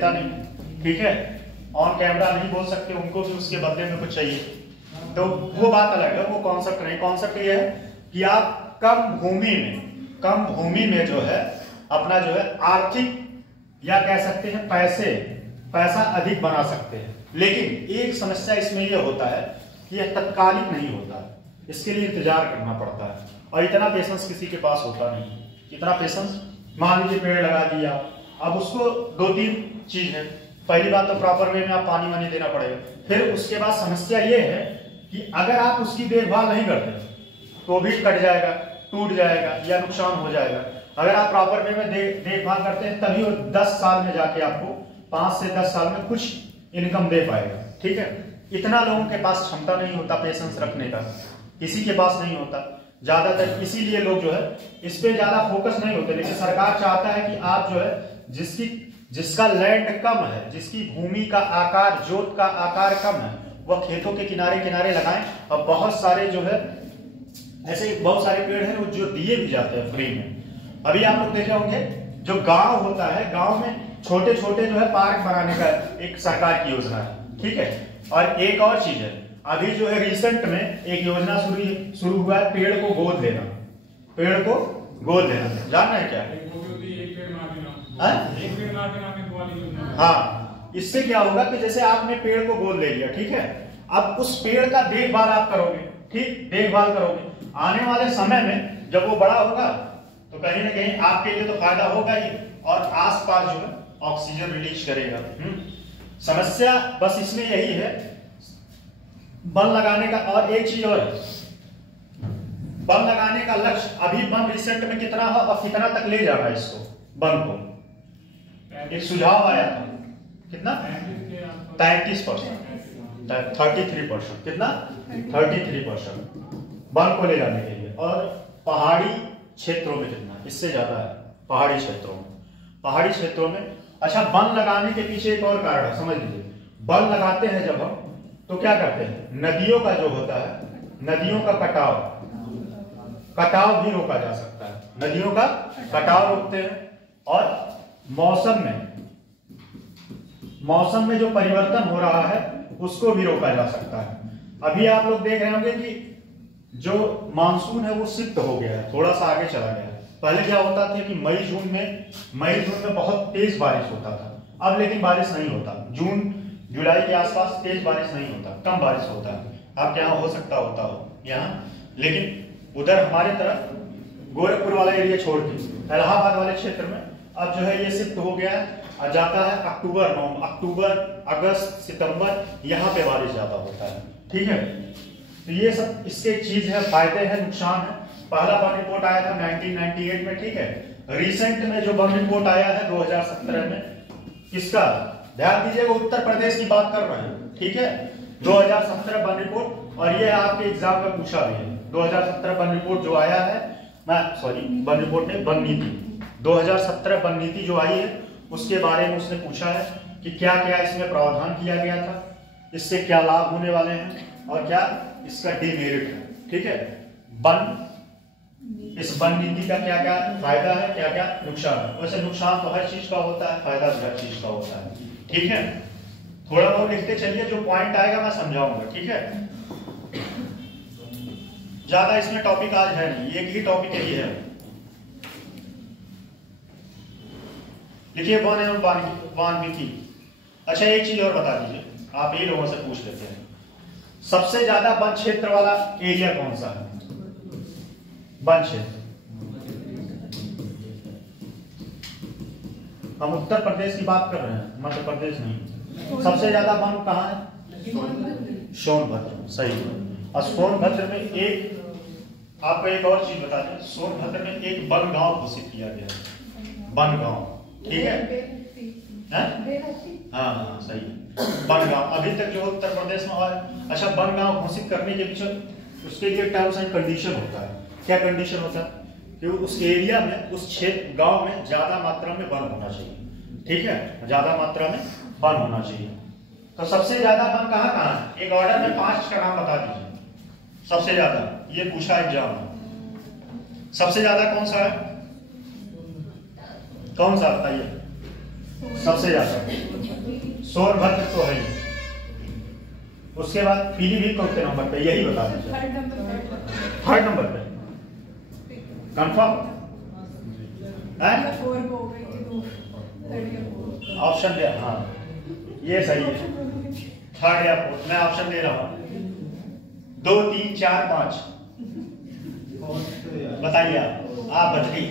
देता नहीं, ठीक है, ऑन कैमरा नहीं बोल सकते, उनको भी उसके बदले में कुछ चाहिए, तो वो बात अलग है, वो कॉन्सेप्ट नहीं। कॉन्सेप्ट ये है कि आप कम भूमि में जो है अपना जो है आर्थिक या कह सकते हैं पैसा अधिक बना सकते हैं। लेकिन एक समस्या इसमें यह होता है कि यह तत्कालिक नहीं होता, इसके लिए इंतजार करना पड़ता है, और इतना पेशेंस किसी के पास होता नहीं। इतना पेशेंस, मान लीजिए पेड़ लगा दिया, अब उसको 2-3 चीज है। पहली बात तो प्रॉपर वे में आप पानी वानी देना पड़ेगा। फिर उसके बाद समस्या ये है कि अगर आप उसकी देखभाल नहीं करते तो भी कट जाएगा, टूट जाएगा या नुकसान हो जाएगा। अगर आप प्रॉपर वे में देखभाल करते हैं तभी वो 10 साल में जाके आपको 5 से 10 साल में कुछ इनकम दे पाएगा, ठीक है। इतना लोगों के पास क्षमता नहीं होता पेशेंस रखने का, किसी के पास नहीं होता ज्यादातर, इसीलिए लोग जो है इस पे ज्यादा फोकस नहीं होते। लेकिन सरकार चाहता है कि आप जो है जिसका लैंड कम है, जिसकी भूमि का आकार, जोत का आकार कम है, वह खेतों के किनारे लगाएं। और बहुत सारे जो है ऐसे बहुत सारे पेड़ हैं वो जो दिए भी जाते हैं फ्री में। अभी आप लोग देखे होंगे जो गांव होता है, गांव में छोटे छोटे जो है पार्क बनाने का एक सरकार की योजना है, ठीक है। और एक और चीज है, अभी जो है रिसेंट में एक योजना शुरू हुआ है, पेड़ को गोद लेना, पेड़ को गोद लेना, जानना है क्या? हाँ, इससे क्या होगा कि जैसे आपने पेड़ को गोद ले लिया, ठीक है, अब उस पेड़ का देखभाल आप करोगे, ठीक, देखभाल करोगे, आने वाले समय में जब वो बड़ा होगा तो कहीं ना कहीं आपके लिए तो फायदा होगा ही, और आसपास जो है ऑक्सीजन रिलीज करेगा। समस्या बस इसमें यही है वन लगाने का। और एक चीज और, वन लगाने का लक्ष्य अभी वन रिसेंट में कितना है और कितना तक ले जाना है इसको, वन को। एक सुझाव आया था, कितना? 33%, 33%, कितना? 33% वन को ले जाने के लिए। और पहाड़ी क्षेत्रों में कितना? इससे ज्यादा है पहाड़ी क्षेत्रों में। अच्छा, वन लगाने के पीछे एक और कारण है, समझ लीजिए। वन लगाते हैं जब हम, तो क्या करते हैं, नदियों का जो होता है, नदियों का कटाव भी रोका जा सकता है, नदियों का कटाव रोकते हैं। और मौसम में जो परिवर्तन हो रहा है उसको भी रोका जा सकता है। अभी आप लोग देख रहे होंगे कि जो मानसून है वो शिफ्ट हो गया है, थोड़ा सा आगे चला गया है। पहले क्या होता था कि मई जून में बहुत तेज बारिश होता था, अब लेकिन बारिश नहीं होता। जून जुलाई के आसपास तेज बारिश नहीं होता, कम बारिश होता है। आपके यहाँ हो सकता होता हो यहाँ, लेकिन उधर हमारे तरफ गोरखपुर वाला एरिया छोड़ के इलाहाबाद वाले क्षेत्र में अब जो है ये शिफ्ट हो गया है, और जाता है अक्टूबर, अगस्त, सितंबर, यहाँ पे बारिश ज्यादा होता है, ठीक है। तो ये सब इसके चीज है, फायदे हैं, नुकसान है। पहला वन रिपोर्ट आया था 1998 में, ठीक है। रिसेंट में जो वन रिपोर्ट आया है 2017 में, किसका? ध्यान दीजिएगा, उत्तर प्रदेश की बात कर रहे हैं, ठीक है। 2017 वन रिपोर्ट, और ये आपके एग्जाम में पूछा भी है। 2017 वन रिपोर्ट जो आया है, वन रिपोर्ट नहीं, वन नीति 2017 वन नीति जो आई है उसके बारे में उसने पूछा है कि क्या क्या इसमें प्रावधान किया गया था, इससे क्या लाभ होने वाले हैं और क्या इसका डिमेरिट है, ठीक है। इस वन नीति का क्या क्या फायदा है, क्या क्या नुकसान है। वैसे नुकसान तो हर चीज का होता है, फायदा भी हर चीज का होता है, ठीक है। थोड़ा बहुत लिखते चलिए, जो पॉइंट आएगा मैं समझाऊंगा, ठीक है। ज्यादा इसमें टॉपिक आज है नहीं, एक ही टॉपिक यही है। लिखिए वन एवं वाल्मीकि। अच्छा, एक चीज और बता दीजिए, आप ये लोगों से पूछ लेते हैं, सबसे ज्यादा वन क्षेत्र वाला एरिया कौन सा है? वन क्षेत्र, हम उत्तर प्रदेश की बात कर रहे हैं, मध्य प्रदेश नहीं। सबसे ज्यादा वन कहाँ है? सोनभद्र, सही। और सोनभद्र में एक, आपको एक और चीज बता दें, सोनभद्र में एक वन गांव घोषित किया गया है, वन गांव, ठीक है। हाँ सही, वन गांव अभी तक जो उत्तर प्रदेश में और। अच्छा, वन गांव घोषित करने के पीछे उसके लिए टर्म्स एंड कंडीशन होता है। क्या कंडीशन होता है? कि उस एरिया में, उस क्षेत्र गांव में ज्यादा मात्रा में वन होना चाहिए, ठीक है, ज्यादा मात्रा में वन होना चाहिए। तो सबसे ज्यादा वन कहाँ कहाँ है? एक ऑर्डर में 5 का नाम बता दीजिए। सबसे ज्यादा, ये पूछा एग्जाम में, सबसे ज्यादा कौन सा है? कौन सा बताइए? सबसे ज्यादा सोनभद्र तो है ही। उसके बाद पीलीभीत कौन से नंबर पे, यही बता दीजिए। थर्ड नंबर पे कंफर्म है? ऑप्शन दे, हाँ ये सही है, थर्ड या फोर्थ। मैं ऑप्शन दे रहा हूँ 2 3 4 5। बताइए आप बताइए।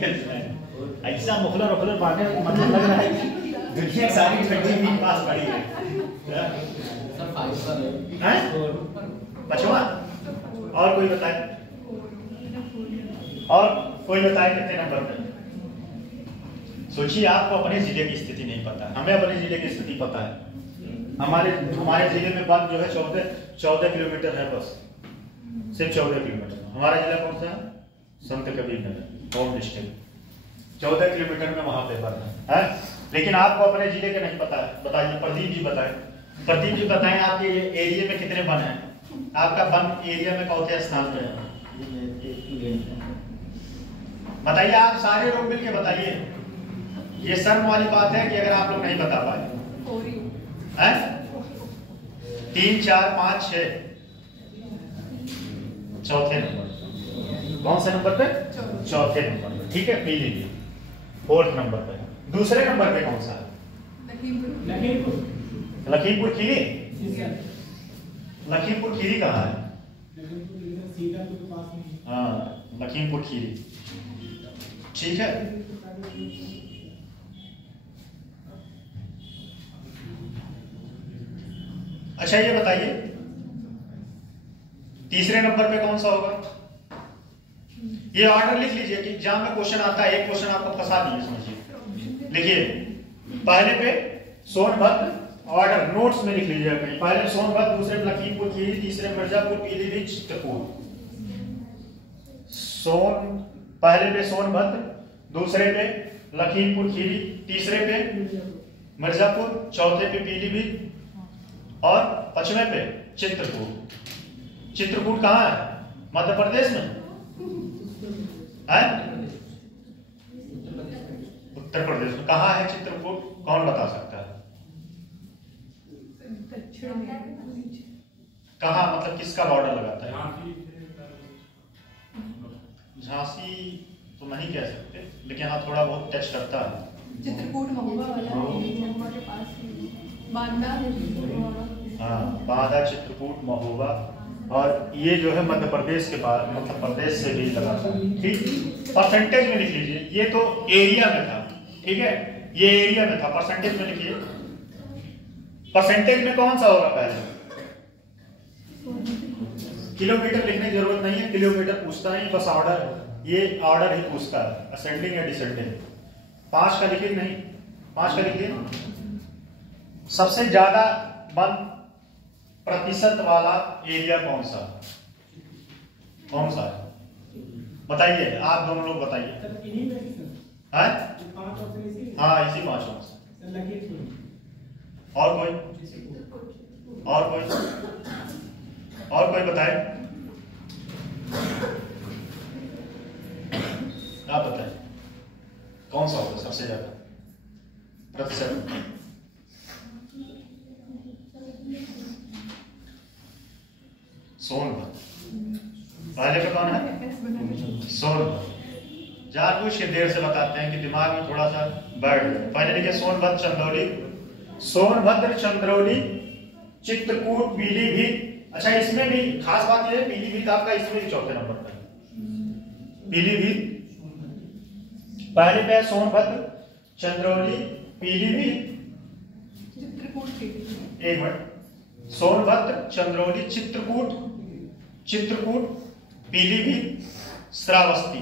ऐसा मुखलर उखलर मारने मतलब लग रहा है दुनिया सारी ठंडी भी पास पड़ी है। बचवा और कोई बताए, और कोई बताए कितने नंबर पे? सोचिए, आपको अपने जिले की स्थिति नहीं पता है, हमें अपने जिले की स्थिति पता है। हमारे जिले में बात जो है 14 किलोमीटर है, बस सिर्फ 14 किलोमीटर। हमारा जिला कौन सा है? संत Kabir Nagar, home district. 14 kilometre में वहां पे बन है। लेकिन आपको अपने जिले के नहीं पता है। बताइए, प्रदीप जी बताएं। प्रदीप जी बताएं, आपके एरिया में कितने वन हैं? आपका वन एरिया में कौन से स्थान पे है? बताइए, आप सारे लोग मिलके बताइए। ये शर्म वाली बात है कि अगर आप लोग नहीं बता पाए। 3 4 5 6 चौथे नंबर। कौन से नंबर पे? चौथे नंबर पे, ठीक है। पीलीभीत फोर्थ नंबर पे। दूसरे नंबर पे कौन सा है? लखीमपुर खीरी। लखीमपुर खीरी कहाँ है? हाँ, लखीमपुर खीरी, ठीक है। अच्छा ये बताइए, तीसरे नंबर पे कौन सा होगा? ये ऑर्डर लिख लीजिए कि एग्जाम में क्वेश्चन आता है, एक क्वेश्चन आपको फंसा दिए, समझिए। लिखिए, पहले पे सोनभद्र, ऑर्डर नोट्स में लिख लीजिए कहीं। पहले सोनभद्र, दूसरे लखीमपुर खीरी, तीसरे मिर्जापुर, पीलीभीत, चित्रकूट। पहले पे सोनभद्र, दूसरे पे लखीमपुर खीरी, तीसरे पे मिर्जापुर, चौथे पे पीलीभीत और पांचवें पे चित्रकूट। चित्रकूट कहाँ है? मध्य प्रदेश में है? उत्तर प्रदेश में। कहाँ है चित्रकूट? कौन बता सकता है? कहाँ, मतलब किसका बॉर्डर लगाता है? झांसी तो नहीं कह सकते, लेकिन हाँ थोड़ा बहुत टच करता है। चित्रकूट महुआ वाला के पास, बांदा। हाँ, बांदा, चित्रकूट, महोबा। और ये जो है मध्य प्रदेश के बाद, मध्य प्रदेश से भी लगाता है, ठीक। परसेंटेज में लिख लीजिए, ये तो एरिया में था, ठीक है, ये एरिया में था। परसेंटेज में लिखिए, परसेंटेज में कौन सा होगा पहले? किलोमीटर लिखने की जरूरत नहीं है, किलोमीटर पूछता नहीं, बस ऑर्डर, ये ऑर्डर ही पूछता है, असेंडिंग या डिसेंडिंग। 5 का लिखिए, नहीं 5 का लिखिए। सबसे ज्यादा वन प्रतिशत वाला एरिया कौन सा है? बताइए, आप दोनों लोग बताइए। हाँ, इसी 5 में से। और कोई बताए? आप बताए कौन सा होगा सबसे ज्यादा प्रतिशत? सोनभद्र। पहले पे कौन है? सोनभद्र। जानबूझ के देर से बताते हैं कि दिमाग में थोड़ा सा बैठ जाए। पहले लिखिए सोनभद्र, चंद्रौली, चित्रकूट, पीलीभीत। अच्छा, इसमें भी खास बात यह है, पीलीभीत आपका इसमें भी चौथे नंबर पर है। पीलीभीत पहले पे, सोनभद्र, चंद्रौली, पीलीभीत, एक मिनट, सोनभद्र, चंद्रौली, चित्रकूट, पीलीभीत, श्रावस्ती।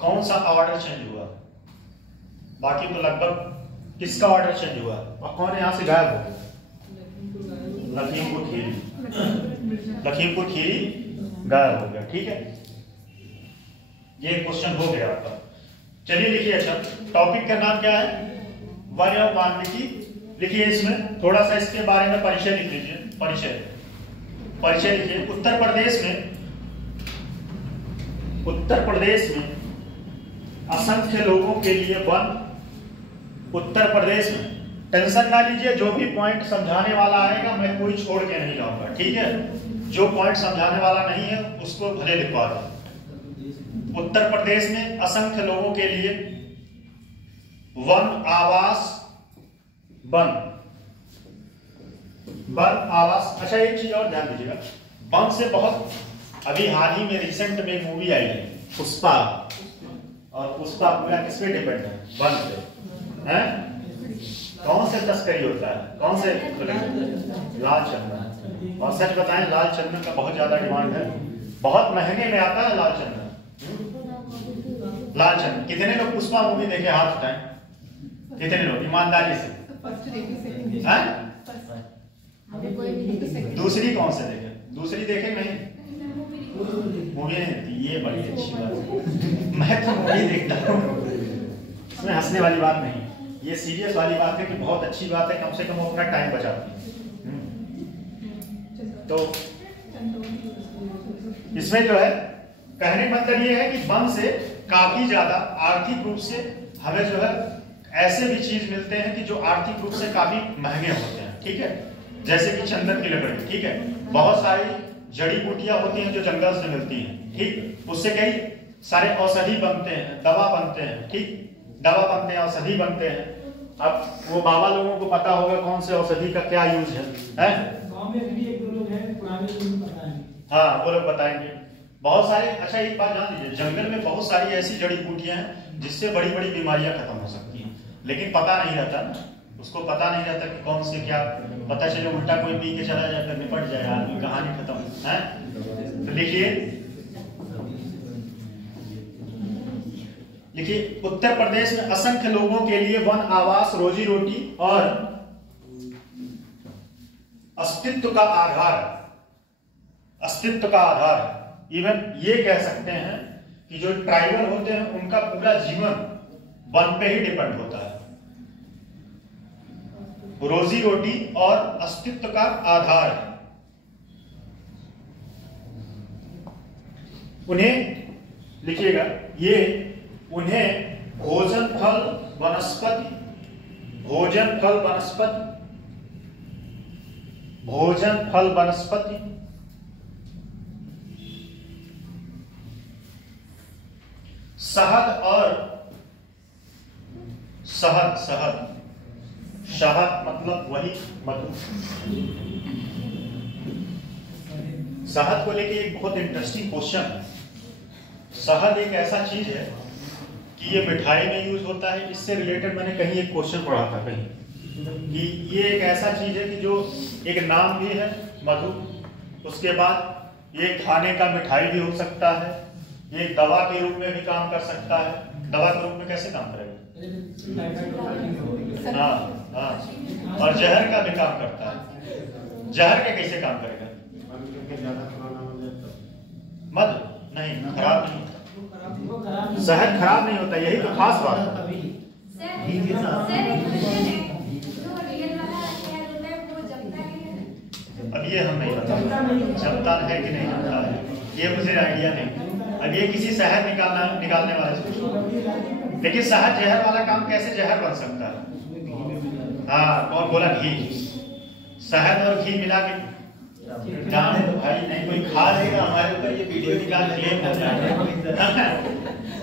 कौन सा ऑर्डर चेंज हुआ? बाकी तो लगभग किसका ऑर्डर चेंज हुआ? और कौन यहां से गायब हो गया? लखीमपुर खीरी गायब हो गया, ठीक है। ये क्वेश्चन हो गया आपका। चलिए लिखिए। अच्छा, टॉपिक का नाम क्या है? One of Valmiki. लिखिए, इसमें थोड़ा सा इसके बारे में परिचय लिख लीजिए। परिचय लिखिए। उत्तर प्रदेश में असंख्य लोगों के लिए वन उत्तर प्रदेश में, टेंशन ना लीजिए, जो भी पॉइंट समझाने वाला आएगा मैं कोई छोड़ के नहीं जाऊंगा, ठीक है। जो पॉइंट समझाने वाला नहीं है उसको भले लिखवा दो। उत्तर प्रदेश में असंख्य लोगों के लिए वन आवास अच्छा एक चीज और ध्यान दीजिएगा, वन से बहुत अभी हाल ही में रिसेंट में मूवी आई है पुष्पा, और पुष्पा पूरा किस पे डिपेंड है, वन पे है। कौन से तस्करी होता है, कौन से, लाल चंदन। और सच बताएं लाल चंदन का बहुत ज्यादा डिमांड है, बहुत महंगे में आता है लाल चंदन। लाल चंदन कितने लोग पुष्पा मूवी देखे, हाथ उठाएं, कितने लोग ईमानदारी से। दूसरी कौन से देखे, दूसरी देखे नहीं, मूवी नहीं देखती, ये बड़ी अच्छी बात है। मैं तो मूवी देखता हूँ, इसमें हंसने वाली बात नहीं, ये सीरियस वाली बात है कि बहुत अच्छी बात है, कम से कम वो अपना टाइम बचाती है। तो इसमें जो है कहने का मतलब ये है कि वन से काफी ज्यादा आर्थिक रूप से हमें जो है ऐसे भी चीज मिलते हैं कि जो आर्थिक रूप से काफी महंगे होते हैं, ठीक है। जैसे कि चंदन की लकड़ी, ठीक है, बहुत सारी जड़ी बूटियां होती हैं जो जंगल से मिलती हैं, ठीक, उससे कई सारे औषधि बनते हैं, दवा बनते हैं, ठीक, दवा बनते हैं, औषधि बनते हैं। अब वो बाबा लोगों को पता होगा कौन से औषधि का क्या यूज है? गांव में भी एक दो लोग हैं पुराने, लोग बताएंगे। हाँ वो लोग बताएंगे बहुत सारे। अच्छा एक बात जान लीजिए, जंगल में बहुत सारी ऐसी जड़ी बूटियां हैं जिससे बड़ी बड़ी बीमारियां खत्म हो सकती हैं, लेकिन पता नहीं रहता, उसको पता नहीं रहता कि कौन से क्या, पता चले उल्टा कोई पी के चला जाए फिर निपट जाए आदमी, कहानी खत्म है। तो लिखिए उत्तर प्रदेश में असंख्य लोगों के लिए वन आवास रोजी रोटी और अस्तित्व का आधार, अस्तित्व का आधार है। इवन ये कह सकते हैं कि जो ट्राइबल होते हैं उनका पूरा जीवन वन पे ही डिपेंड होता है। रोजी रोटी और अस्तित्व का आधार है। उन्हें लिखिएगा, ये उन्हें भोजन फल वनस्पति, भोजन फल वनस्पति, भोजन फल वनस्पति, शहद और शहद, शहद मतलब वही मधु। शहद को लेके एक बहुत इंटरेस्टिंग क्वेश्चन है। शहद एक ऐसा चीज है कि ये मिठाई में यूज होता है। इससे रिलेटेड मैंने कहीं एक क्वेश्चन पढ़ा था कहीं कि ये एक ऐसा चीज है कि जो एक नाम भी है मधु, उसके बाद ये खाने का मिठाई भी हो सकता है, ये दवा के रूप में भी काम कर सकता है। दवा के रूप में कैसे काम करेगा? हाँ, और जहर का भी काम करता है। जहर का कैसे काम करेगा? मधु नहीं, खराब नहीं होता, शहद खराब नहीं होता, यही तो खास बात है। अब ये हम नहीं बता, जमता है कि नहीं जमता है ये मुझे आइडिया नहीं। अब ये किसी शहद निकालने वाले से पूछो। देखिए शहद जहर वाला काम कैसे जहर बन सकता है? हाँ, कौन बोला? घी। शहद और घी मिला के जान भाई नहीं कोई खा लेगा हमारे ऊपर ये वीडियो निकाल क्लेम कर जाएगा।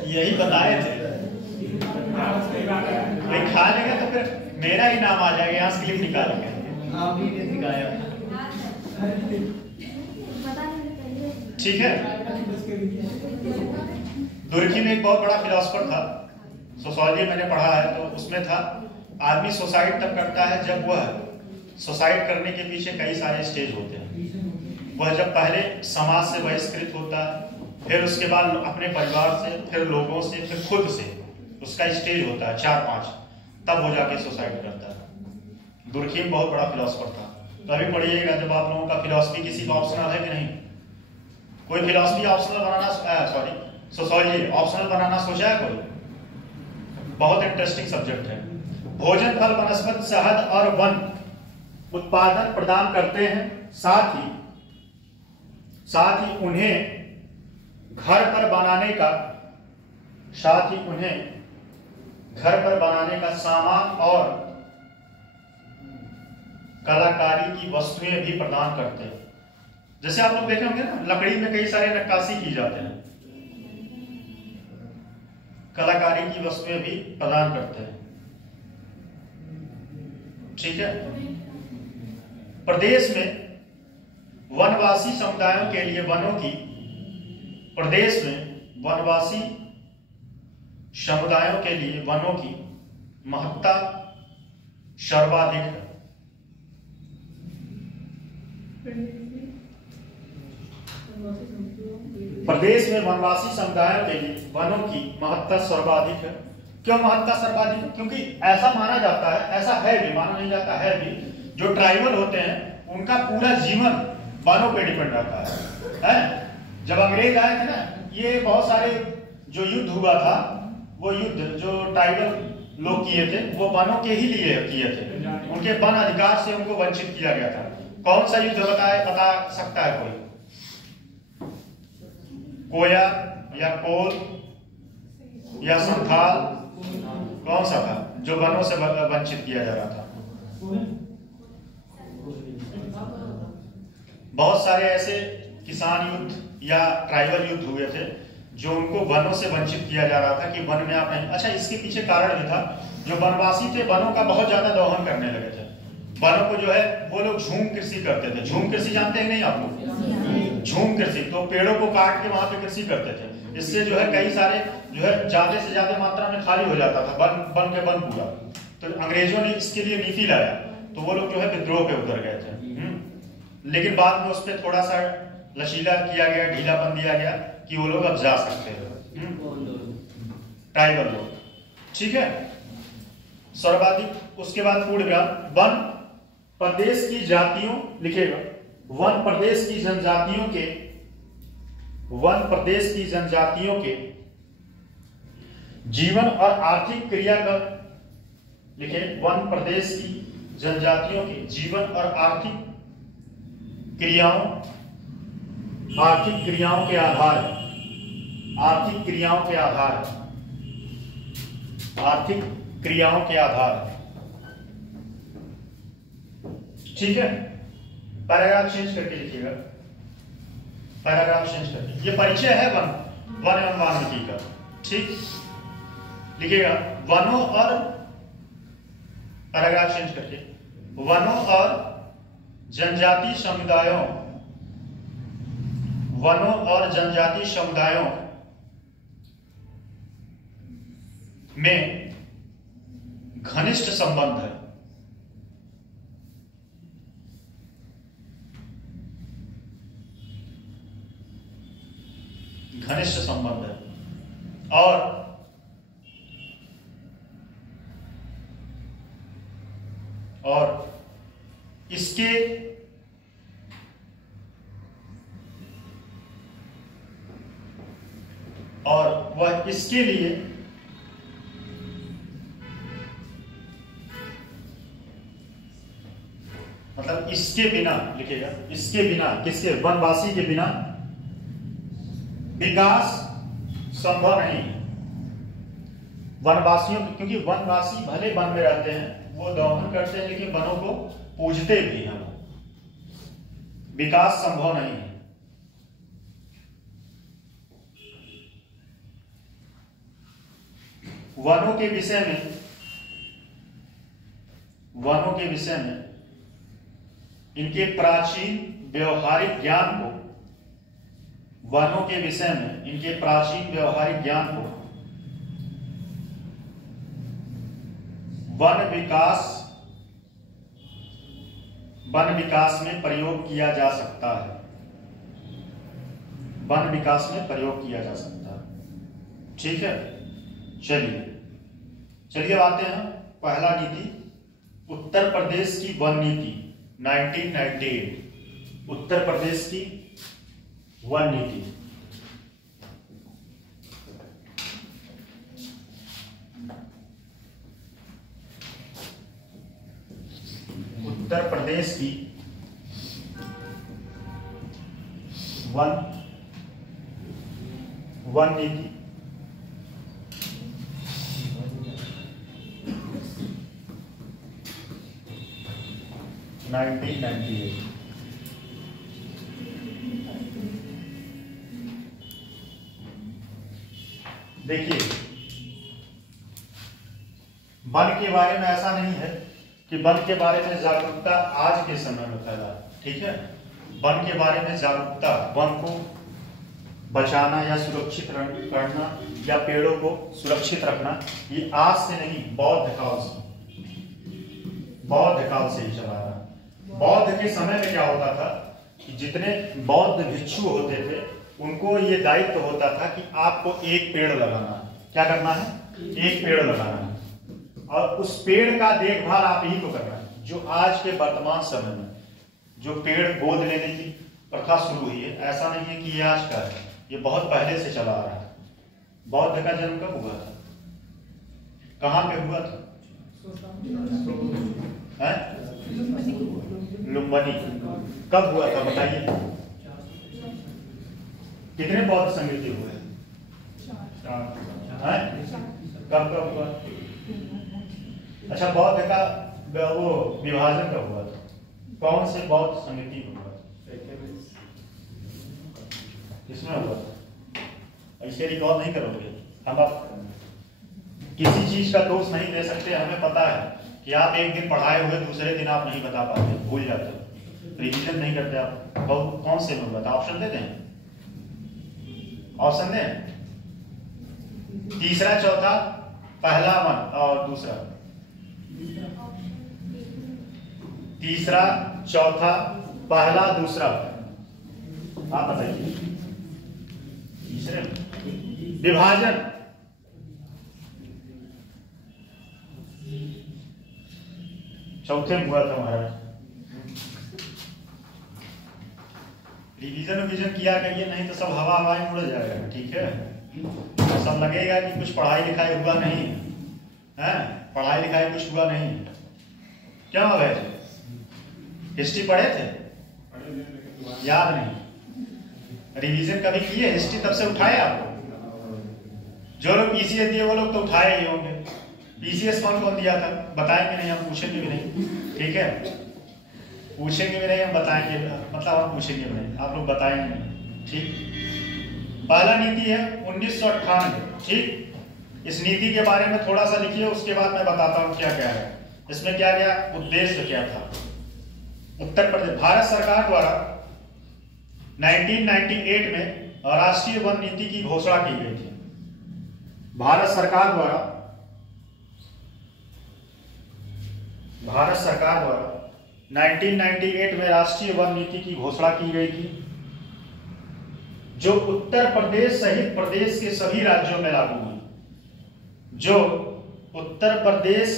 यही बताए थे, कोई खा लेगा तो फिर मेरा ही नाम आ जाएगा, यहाँ से क्लिप निकाल के दिखाया। ठीक है। तुर्की में एक बहुत बड़ा फिलोसफर था, सोशियोलॉजी मैंने पढ़ा है तो उसमें था, आदमी सुसाइड तब करता है जब वह, सुसाइड करने के पीछे कई सारे स्टेज होते हैं। वह जब पहले समाज से बहिष्कृत होता है, फिर उसके बाद अपने परिवार से, फिर लोगों से, फिर खुद से, उसका स्टेज होता है 4-5, तब वो जाके सुसाइड करता है। तुर्की में बहुत बड़ा फिलोसफर था। तो अभी पढ़िएगा जब आप लोगों का फिलोसफी किसी का ऑप्शनल है कि नहीं, कोई फिलोसफी ऑप्शनल बनाना, सोशियोलॉजी ऑप्शनल बनाना सोचा है कोई? बहुत इंटरेस्टिंग सब्जेक्ट है। भोजन फल वनस्पति शहद और वन उत्पादन प्रदान करते हैं, साथ ही उन्हें घर पर बनाने का, साथ ही उन्हें घर पर बनाने का सामान और कलाकारी की वस्तुएं भी प्रदान करते हैं। जैसे आप लोग देखे होंगे ना, लकड़ी में कई सारे नक्काशी की जाते हैं, कलाकारी की वस्तुएं भी प्रदान करते हैं। ठीक है। प्रदेश में वनवासी समुदायों के लिए प्रदेश में वनवासी समुदायों के लिए वनों की महत्ता सर्वाधिक है। प्रदेश में वनवासी समुदायों के लिए वनों की महत्ता सर्वाधिक है। क्यों महत्ता सर्वाधिक है? क्योंकि ऐसा माना जाता है, ऐसा है भी, माना नहीं जाता है भी, जो ट्राइबल होते हैं उनका पूरा जीवन वनों पे डिपेंड रहता है। जब अंग्रेज आए थे ना, ये बहुत सारे जो युद्ध हुआ था, वो युद्ध जो ट्राइबल लोग किए थे वो वनों के ही लिए किए थे। उनके वन अधिकार से उनको वंचित किया गया था। कौन सा युद्ध बता सकता है कोई? कोया या कोल या संथाल, कौन सा था जो वनों से वंचित किया जा रहा था? बहुत सारे ऐसे किसान युद्ध या ट्राइबल युद्ध हुए थे जो उनको वनों से वंचित किया जा रहा था कि वन में आप नहीं। अच्छा, इसके पीछे कारण भी था, जो वनवासी थे वनों का बहुत ज्यादा दोहन करने लगे थे। वनों को जो है वो लोग झूम कृषि करते थे। झूम कृषि जानते हैं नहीं आप लोग? झूम कृषि, तो पेड़ों को काट के वहां पे कृषि करते थे। इससे जो है कई सारे जो है ज्यादा से ज्यादा मात्रा में खाली हो जाता था वन के वन पूरा। तो अंग्रेजों ने इसके लिए नीति लाया, तो वो लोग जो है विद्रोह पे उतर गए थे। लेकिन बाद में उस पर थोड़ा सा लचीला किया गया, ढीलापन दिया गया कि वो लोग अब जा सकते हैं, ट्राइबल लोग। ठीक है। सर्वाधिक, उसके बाद पूर्ण विराम, वन प्रदेश की जातियों, लिखेगा, वन प्रदेश की जनजातियों के जीवन और आर्थिक क्रिया का, लिखे, वन प्रदेश की जनजातियों के जीवन और आर्थिक क्रियाओं के आधार, ठीक है। पैराग्राफ चेंज करके लिखिएगा, पैराग्राफ चेंज करके। ये परिचय है वन एवं वाल्मीकि का। ठीक, लिखिएगा वनों और, पैराग्राफ चेंज करके, वनों और जनजाति समुदायों में घनिष्ठ संबंध है। घनिष्ठ संबंध है और इसके और वह इसके लिए मतलब इसके बिना, लिखेगा, इसके बिना, किसके? वनवासी के बिना विकास संभव नहीं। वनवासियों, क्योंकि वनवासी भले वन में रहते हैं, वो दोहन करते हैं, लेकिन वनों को पूजते भी हैं, विकास संभव नहीं है। वनों के विषय में इनके प्राचीन व्यवहारिक ज्ञान को, वनों के विषय में इनके प्राचीन व्यवहारिक ज्ञान को वन विकास में प्रयोग किया जा सकता है। वन विकास में प्रयोग किया जा सकता है। ठीक है। चलिए आते हैं पहला नीति, उत्तर प्रदेश की वन नीति 1998। उत्तर प्रदेश की वन नीति। उत्तर प्रदेश की वन नीति 1998। देखिए, वन के बारे में ऐसा नहीं है कि वन के बारे में जागरूकता आज के समय में फैला, ठीक है। वन के बारे में जागरूकता, वन को बचाना या सुरक्षित करना या पेड़ों को सुरक्षित रखना, ये आज से नहीं, बौद्ध काल से ही चला रहा। बौद्ध के समय में क्या होता था कि जितने बौद्ध भिक्षु होते थे उनको ये दायित्व होता था कि आपको एक पेड़ लगाना। क्या करना है? एक पेड़ लगाना है, और उस पेड़ का देखभाल आप ही को करना है। जो आज के वर्तमान समय में जो पेड़ गोद लेने की प्रथा शुरू हुई है, ऐसा नहीं है कि ये आज का है, ये बहुत पहले से चला आ रहा है। बौद्ध का जन्म कब हुआ था? कहाँ पे हुआ था? लुम्बिनी। कब हुआ था बताइए? कितने बौद्ध संगीति हुए? कब हुआ? अच्छा, बौद्ध का वो विभाजन कब हुआ था? कौन से बौद्ध समिति में हुआ? किसमें हुआ था? ऐसे रिकॉर्ड नहीं करोगे हम। आप किसी चीज का दोष नहीं दे सकते। हमें पता है कि आप एक दिन पढ़ाए हुए दूसरे दिन आप नहीं बता पाते, भूल जाते हो, रिवीजन नहीं करते आप। कौन से में हुआ था? ऑप्शन देते हैं? ऑप्शन दें? तीसरा, चौथा, पहला वन और दूसरा। तीसरा, चौथा, पहला, दूसरा। आप बताइए। तीसरे विभाजन, चौथे में हुआ था महाराज। रिवीजन किया करिए, नहीं तो सब हवा में उड़ जाएगा, ठीक है। सब लगेगा कि कुछ पढ़ाई लिखाई हुआ नहीं है, पढ़ाई लिखाई कुछ हुआ नहीं। क्या हो गया? हिस्ट्री पढ़े थे? याद नहीं? रिवीजन कभी किए? हिस्ट्री तब से उठाए आपको? जो लोग पीसीएस दिए वो लोग तो उठाए ही होंगे। पीसीएस कौन दिया था? बताएंगे नहीं, हम पूछेंगे भी नहीं, ठीक है। पूछेंगे भी नहीं, हम बताएंगे, मतलब हम पूछेंगे भी नहीं, आप लोग बताएंगे नहीं, ठीक। पहला नीति है 1998, ठीक। इस नीति के बारे में थोड़ा सा लिखिए, उसके बाद मैं बताता हूँ क्या क्या है इसमें, क्या क्या उद्देश्य क्या था। उत्तर प्रदेश, भारत सरकार द्वारा 1998 में राष्ट्रीय वन नीति की घोषणा की गई थी। भारत सरकार द्वारा 1998 में राष्ट्रीय वन नीति की घोषणा की गई थी, जो उत्तर प्रदेश सहित प्रदेश के सभी राज्यों में लागू हुई। जो उत्तर प्रदेश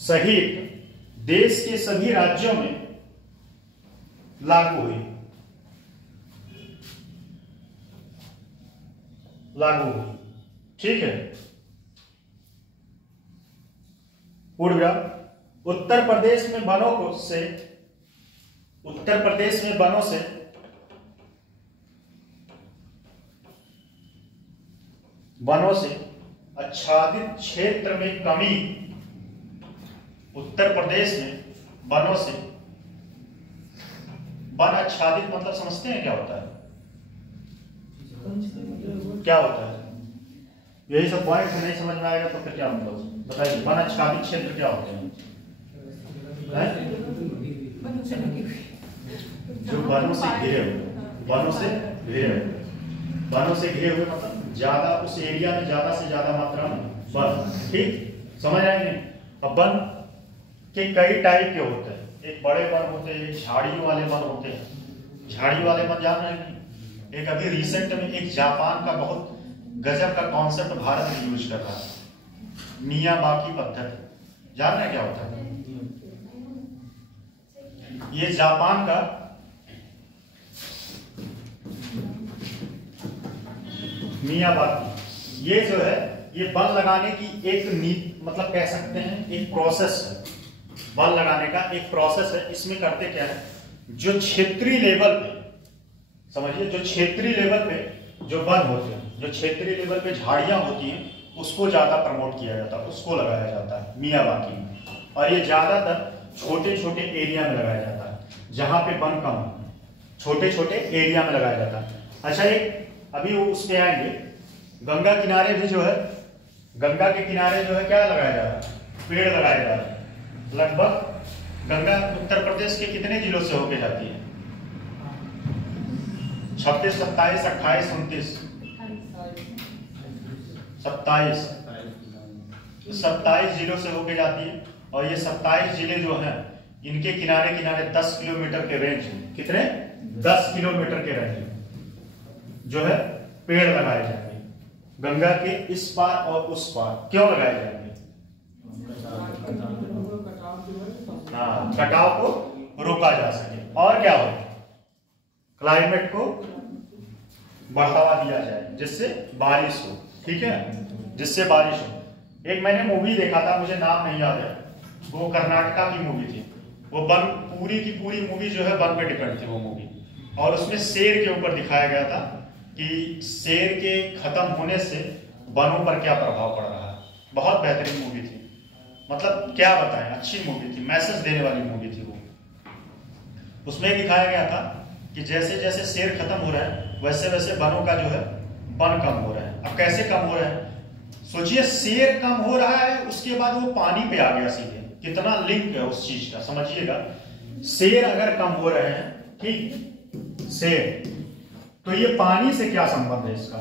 सहित देश के सभी राज्यों में लागू हुई, ठीक है। पूर्वग्राम, उत्तर प्रदेश में वनों से आच्छादित क्षेत्र में कमी। उत्तर प्रदेश में वनों से, वन आच्छादित मतलब समझते हैं क्या होता है? क्या होता है? यही सब पॉइंट नहीं समझ में आएगा तो फिर क्या मतलब बताइए। वन आच्छादित क्षेत्र क्या होते हैं? जो वनों से घिरे हुए, वनों से घिरे हुए मतलब ज्यादा, उस एरिया में ज्यादा से ज्यादा मात्रा में वन, ठीक। समझ आएंगे? अब वन के कई टाइप के होते हैं। एक बड़े वन होते हैं, एक झाड़ी वाले वन होते हैं। झाड़ी वाले वन जान रहे हैं? एक अभी रिसेंट में एक जापान का बहुत गजब का कॉन्सेप्ट भारत में यूज कर रहा है, मियावाकी पद्धति। जान रहे हैं क्या होता है? ये जापान का मियावाकी, ये जो है ये वन लगाने की एक नीति, मतलब कह सकते हैं एक प्रोसेस है। वन लगाने का एक प्रोसेस है। इसमें करते क्या है, जो क्षेत्रीय लेवल पे, समझिए, जो क्षेत्रीय लेवल पे जो वन होते हैं, जो क्षेत्रीय लेवल पे झाड़ियां होती हैं, उसको ज्यादा प्रमोट किया जाता है, उसको लगाया जाता है मियावाकी में। और ये ज्यादातर छोटे छोटे एरिया में लगाया जाता है, जहां पे वन कम हो, छोटे छोटे एरिया में लगाया जाता है। अच्छा, एक अभी उस पे आएंगे, गंगा किनारे भी जो है, गंगा के किनारे जो है क्या लगाया जा रहा है, पेड़ लगाया जा रहा है। लगभग गंगा उत्तर प्रदेश के कितने जिलों से होके जाती है? 26, 27, 28, 29, 27 जिलों से होके जाती है। और ये 27 जिले जो हैं, इनके किनारे किनारे 10 किलोमीटर के रेंज में, कितने 10 किलोमीटर के रेंज में जो है पेड़ लगाए जाएंगे, गंगा के इस पार और उस पार। क्यों लगाए जाएंगे? हाँ, कटाव को रोका जा सके, और क्या हो, क्लाइमेट को बढ़ावा दिया जाए, जिससे बारिश हो। ठीक है, जिससे बारिश हो। एक मैंने मूवी देखा था, मुझे नाम नहीं याद है, वो कर्नाटका की मूवी थी। वो वन, पूरी की पूरी मूवी जो है वन पे डिपेंड थी वो मूवी। और उसमें शेर के ऊपर दिखाया गया था कि शेर के खत्म होने से वनों पर क्या प्रभाव पड़ रहा है। बहुत बेहतरीन मूवी थी, मतलब क्या बताएं, अच्छी मूवी थी, मैसेज देने वाली मूवी थी वो। उसमें दिखाया गया था कि जैसे जैसे शेर खत्म हो रहा है, वैसे वैसे वनों का जो है वन कम हो रहा है। अब कैसे कम हो रहा है? सोचिए, शेर कम हो रहा है, उसके बाद वो पानी पे आ गया सीधे। कितना लिंक है उस चीज का, समझिएगा। शेर अगर कम हो रहे हैं, ठीक, शेर, तो ये पानी से क्या संबंध है इसका?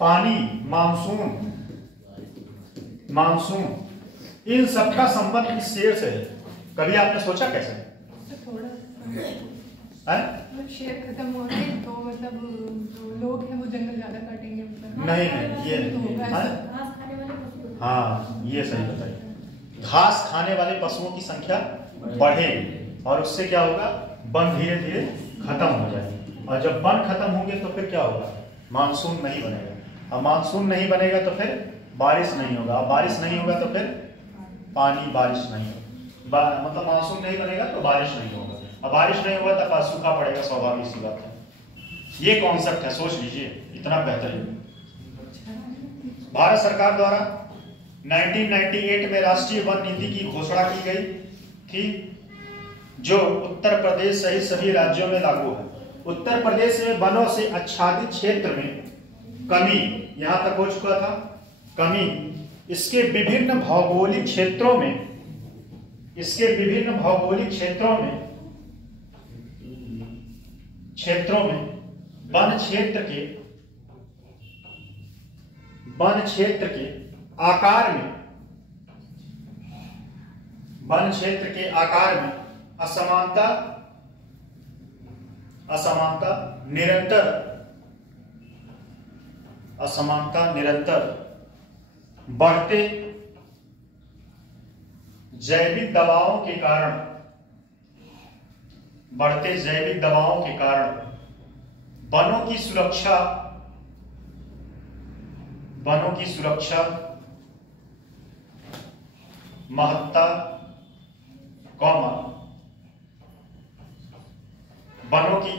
पानी, मानसून, इन सबका संबंध इस शेर से है। कभी आपने सोचा कैसे? शेर खत्म हो रहे हैं तो मतलब जो लोग हैं वो जंगल ज्यादा काटेंगे, मतलब नहीं, ये हाँ, ये सही बताइए। घास खाने वाले पशुओं की संख्या बढ़ेगी और उससे क्या होगा, वन धीरे धीरे खत्म हो जाएगी। और जब वन खत्म होंगे तो फिर क्या होगा, मानसून नहीं बनेगा। और मानसून नहीं बनेगा तो फिर बारिश नहीं होगा, और बारिश नहीं होगा तो फिर पानी, बारिश नहीं होगा, मतलब मानसून नहीं बनेगा तो बारिश नहीं होगा, अब बारिश नहीं होगा तो सूखा पड़ेगा, स्वाभाविक सी बात है। ये कॉन्सेप्ट है, सोच लीजिए, इतना बेहतरीन। भारत सरकार द्वारा 1998 में राष्ट्रीय वन नीति की घोषणा की गई थी, जो उत्तर प्रदेश सहित सभी राज्यों में लागू है। उत्तर प्रदेश में वनों से आच्छादित क्षेत्र में कमी, यहां तक हो चुका था, कमी इसके विभिन्न भौगोलिक क्षेत्रों में, वन क्षेत्र के आकार में असमानता निरंतर बढ़ते जैविक दबावों के कारण वनों की सुरक्षा महत्ता, वनों की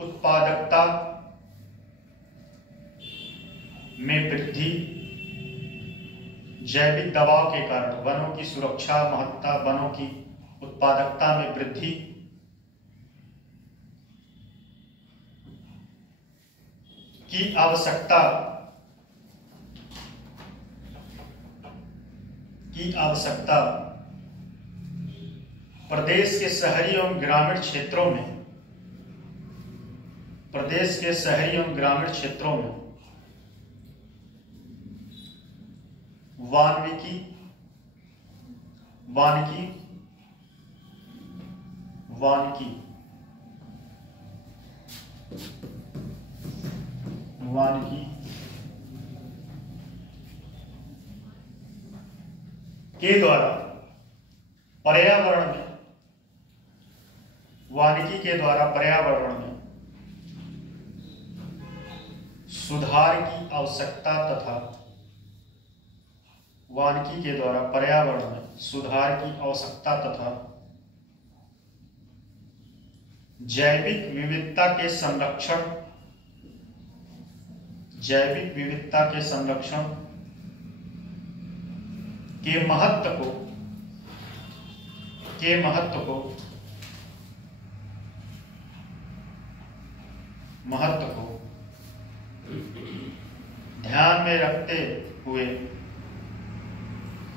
उत्पादकता में वृद्धि, जैविक दबाव के कारण वनों की सुरक्षा महत्ता, वनों की उत्पादकता में वृद्धि की आवश्यकता प्रदेश के शहरी एवं ग्रामीण क्षेत्रों में वानिकी के द्वारा पर्यावरण में सुधार की आवश्यकता तथा जैविक विविधता के संरक्षण के महत्व को के महत्व को ध्यान में रखते हुए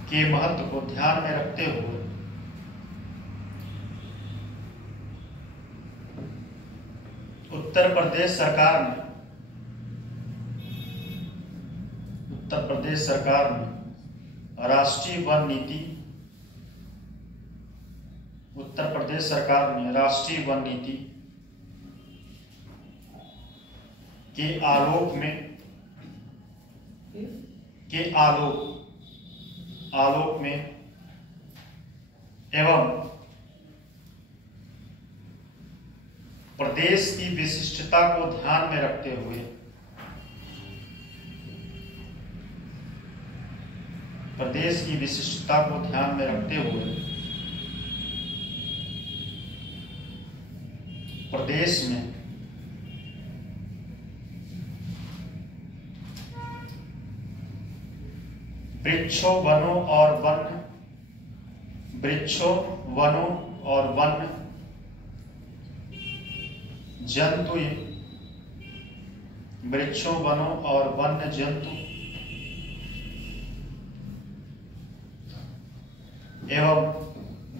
के महत्व को ध्यान में रखते हुए उत्तर प्रदेश सरकार ने राष्ट्रीय वन नीति उत्तर प्रदेश सरकार ने राष्ट्रीय वन नीति के आलोक में एवं प्रदेश की विशिष्टता को ध्यान में रखते हुए प्रदेश की विशिष्टता को ध्यान में रखते हुए प्रदेश में वृक्षों वनों और वन्य जंतु वृक्षों वनों और वन्य जंतु एवं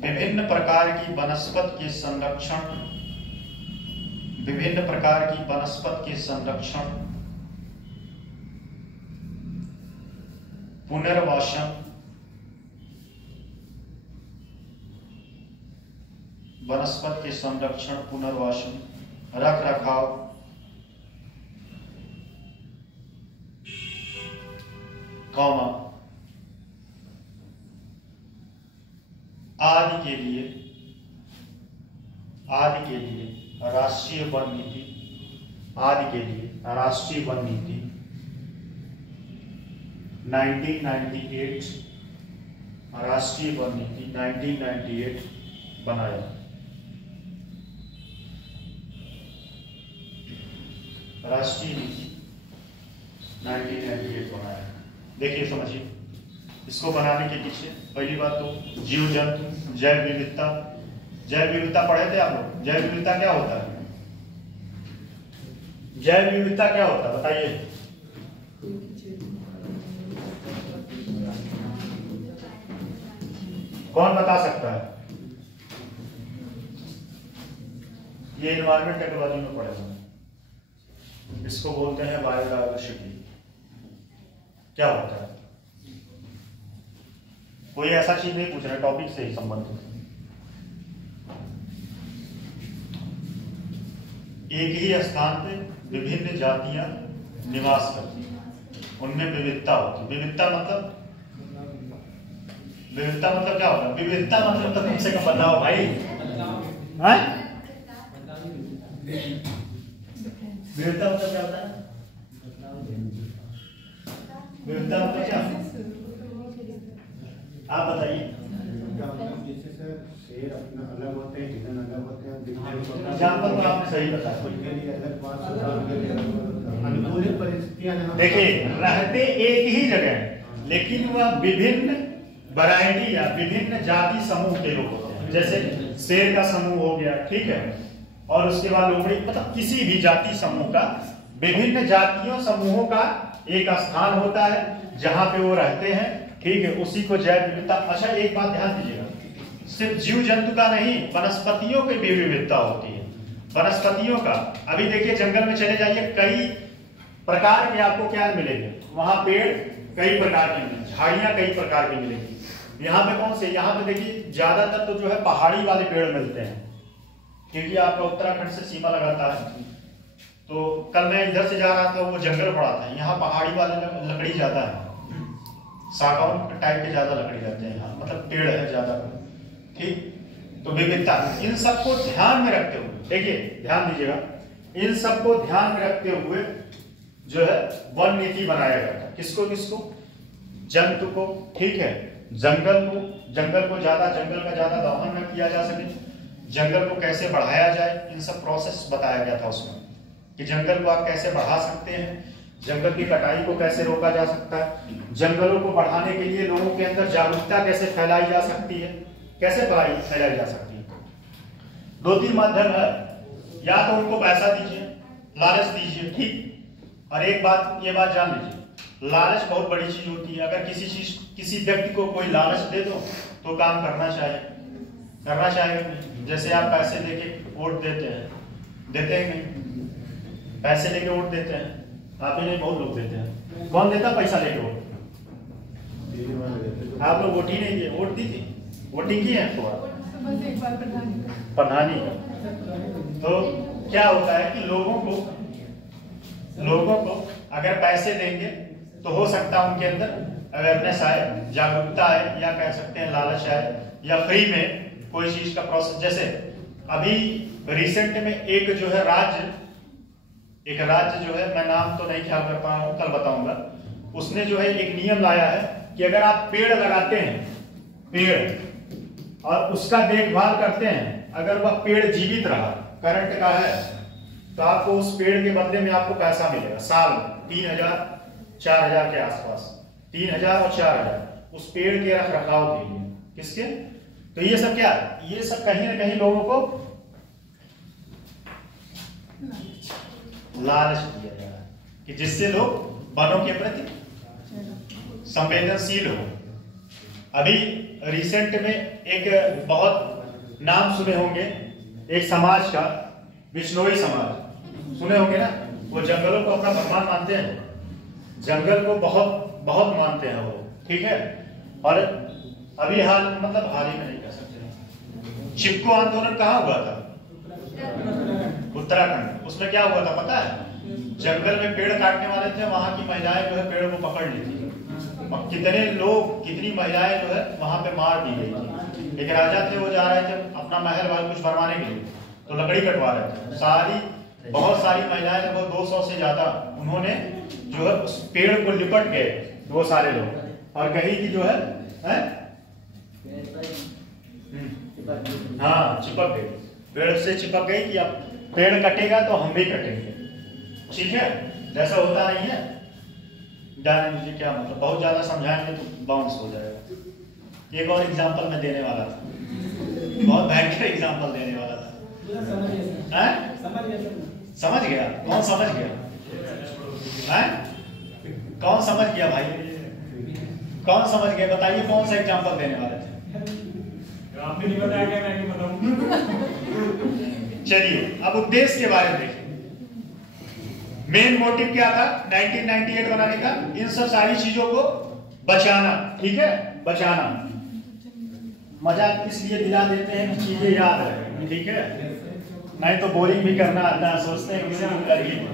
विभिन्न प्रकार की वनस्पति के संरक्षण पुनर्वासन वनस्पति के संरक्षण पुनर्वासन रख रखाव आदि के लिए राष्ट्रीय वन नीति 1998 राष्ट्रीय वन नीति 1998 बनाया। राष्ट्रीय नीति 1998 बनाया। देखिए समझिए, इसको बनाने के पीछे पहली बात तो जीव जंतु जैव विविधता पढ़े थे आप लोग। जैव विविधता क्या होता है? जैव विविधता क्या होता है बताइए? कौन बता सकता है? ये एनवायरमेंट टेक्नोलॉजी में पढ़ेगा। इसको बोलते हैं बायोडायवर्सिटी। क्या होता है? कोई ऐसा चीज नहीं पूछ रहा, टॉपिक से ही संबंधित। एक ही स्थान पे विभिन्न जातियां निवास करती हैं, उनमें विविधता होती है। विविधता मतलब क्या होता है? विविधता मतलब तो कम से कम बताओ भाई। विविधता मतलब क्या होता है? विविधता मतलब क्या? आप बताइए। शेर अपना अलग होते हैं, हिरन अलग होते हैं, एग्जाम्पल तो आपने सही बताया। अनुकूलित परिस्थितियां देखिए, रहते एक ही जगह है लेकिन वह विभिन्न वैरायटी या विभिन्न जाति समूह के लोग होते हैं। जैसे शेर का समूह हो गया, ठीक है, और उसके बाद लोमड़ी, मतलब किसी भी जाति समूह का, विभिन्न जातियों समूहों का एक स्थान होता है जहां पे वो रहते हैं, ठीक है, उसी को जैव विविधता। अच्छा एक बात ध्यान दीजिएगा, सिर्फ जीव जंतु का नहीं, वनस्पतियों की भी विविधता होती है। वनस्पतियों का अभी देखिए, जंगल में चले जाइए, कई प्रकार के आपको क्या मिलेंगे वहां? पेड़ कई प्रकार के मिलेंगे, झाड़ियां कई प्रकार की मिलेंगी। यहाँ पे कौन से? यहाँ पे देखिए ज्यादातर तो जो है पहाड़ी वाले पेड़ मिलते हैं, क्योंकि आपका उत्तराखंड से सीमा लगाता है। तो कल मैं इधर से जा रहा था, वो जंगल पड़ा था, यहाँ पहाड़ी वाले लकड़ी ज्यादा है, सागौन टाइप के ज्यादा लकड़ी रहते हैं यहाँ, मतलब पेड़ है ज्यादा, ठीक। तो विविधता, इन सबको ध्यान में रखते हुए, देखिए ध्यान दीजिएगा, इन सबको ध्यान में रखते हुए जो है वन नीति बनाया गया था। किसको? जंतु को, ठीक है, जंगल का ज्यादा दोहन न किया जा सके, जंगल को कैसे बढ़ाया जाए, इन सब प्रोसेस बताया गया था उसमें, कि जंगल को आप कैसे बढ़ा सकते हैं, जंगल की कटाई को कैसे रोका जा सकता है, जंगलों को बढ़ाने के लिए लोगों के अंदर जागरूकता कैसे फैलाई जा सकती है, कैसे पढ़ाई फैलाई जा सकती है? दो तीन माध्यम है, या तो उनको पैसा दीजिए, लालच दीजिए, ठीक। और एक बात, ये बात जान लीजिए, लालच बहुत बड़ी चीज होती है। अगर किसी व्यक्ति को कोई लालच दे दो तो काम करना चाहिए। जैसे आप पैसे लेके वोट देते हैं नहीं? पैसे लेके वोट देते हैं, आप ही नहीं, बहुत लोग देते हैं। कौन देता पैसा लेके वोट? आप लोग वोट ही नहीं दिए, वोट दी थी, वोटिंग की है तो बस एक बार प्रधानी। तो क्या होता है कि लोगों को अगर पैसे देंगे तो हो सकता है उनके अंदर अवेयरनेस आए, जागरूकता आए, या कह सकते हैं लालच आए, या फ्री में कोई चीज का प्रोसेस। जैसे अभी रिसेंट में एक राज्य जो है, मैं नाम तो नहीं ख्याल कर पा रहा हूं, कल बताऊंगा। उसने जो है एक नियम लाया है कि अगर आप पेड़ लगाते हैं, और उसका देखभाल करते हैं, अगर वह पेड़ जीवित रहा, करंट का है, तो आपको उस पेड़ के बदले में आपको पैसा मिलेगा साल में 3,000-4,000 के आसपास, 3,000 और 4,000 उस पेड़ के रख रखाव के लिए। किसके? तो ये सब क्या, ये सब कहीं ना कहीं लोगों को लालच दिया जा रहा है कि जिससे लोग वनों के प्रति संवेदनशील हो। अभी रिसेंट में एक बहुत नाम सुने होंगे, एक समाज का, बिश्नोई समाज, सुने होंगे ना? वो जंगलों को अपना भगवान मानते हैं, जंगल को बहुत बहुत मानते हैं वो, ठीक है। और अभी हाल ही में नहीं कह सकते, चिपको आंदोलन कहाँ हुआ था? उत्तराखंड। उसमें क्या हुआ था पता है? जंगल में पेड़ काटने वाले थे, वहां की महिलाएं जो है पेड़ को पकड़ ली थी, और कितनी महिलाएं जो है वहां पे मार दी गई थी। एक राजा थे, वो जा रहे थे अपना महल वाल कुछ बनवाने के लिए, तो लकड़ी कटवा रहे थे, बहुत सारी महिलाएं, लगभग 200 से ज्यादा, उन्होंने जो है उस पेड़ को लिपट गए, वो सारे लोग, और कही कि जो है हाँ चिपक गई, पेड़ से चिपक गई कि अब पेड़ कटेगा तो हम भी कटेंगे, ठीक है। जैसा होता नहीं है, जाने मुझे क्या मतलब, बहुत ज्यादा समझाएंगे तो बाउंस हो जाएगा। एक और एग्जांपल मैं देने वाला था, बहुत भयंकर एग्जांपल देने वाला था। समझ गया? कौन समझ गया? कौन समझ गया भाई? कौन समझ गया? बताइए कौन सा एग्जांपल देने वाले थे? आपने नहीं बताया क्या, मैं नहीं बताऊंगा। चलिए अब उद्देश्य के बारे में देखिए। मेन मोटिव क्या था 1998 बनाने का? इन सब सारी चीजों को बचाना, ठीक है, बचाना। मजाक इसलिए दिला देते हैं कि चीजें याद रहे, ठीक है, नहीं तो बोरिंग भी करना आता है, सोचते हैं किसी को करिए,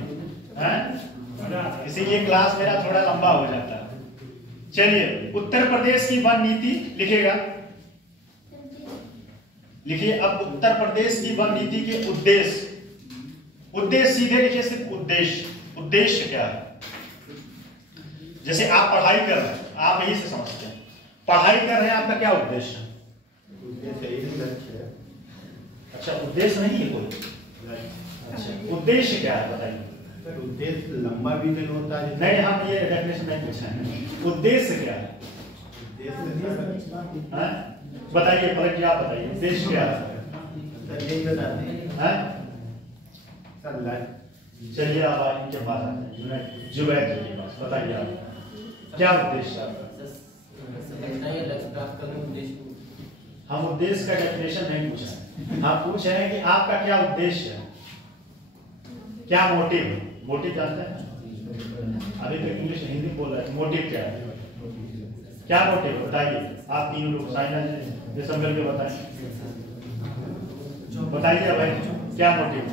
इसीलिए क्लास मेरा थोड़ा लंबा हो जाता है। चलिए, उत्तर प्रदेश की वन नीति लिखेगा, लिखिए। अब उत्तर प्रदेश की वन नीति के उद्देश्य सीधे लिखिए, सिर्फ उद्देश्य क्या है? जैसे आप पढ़ाई कर रहे हैं, आप यही से समझते हैं, पढ़ाई कर रहे हैं, आपका क्या उद्देश्य है? अच्छा, उद्देश्य नहीं है कोई? अच्छा, उद्देश्य क्या है बताइए? उद्देश्य लंबा भी नहीं होता है। नहीं, हम ये डेफिनेशन नहीं पूछा है, उद्देश्य क्या है? बताइए, पलट जी आप बताइए, उद्देश्य क्या है? चलिए आप इनके पास आते हैं, जुबैर जी के पास, बताइए आप क्या उद्देश्य है? हम उद्देश्य का डेफिनेशन नहीं पूछा है, हम पूछ रहे हैं कि आपका क्या उद्देश्य है, क्या मोटिव है? मोटिव जानते हैं? अभी तो इंग्लिश हिंदी बोल रहे हैं, मोटिव क्या है? क्या मोटिव है बताइए? आप तीनों लोग, साइना जी संभल के बताइए भाई, क्या मोटिव है?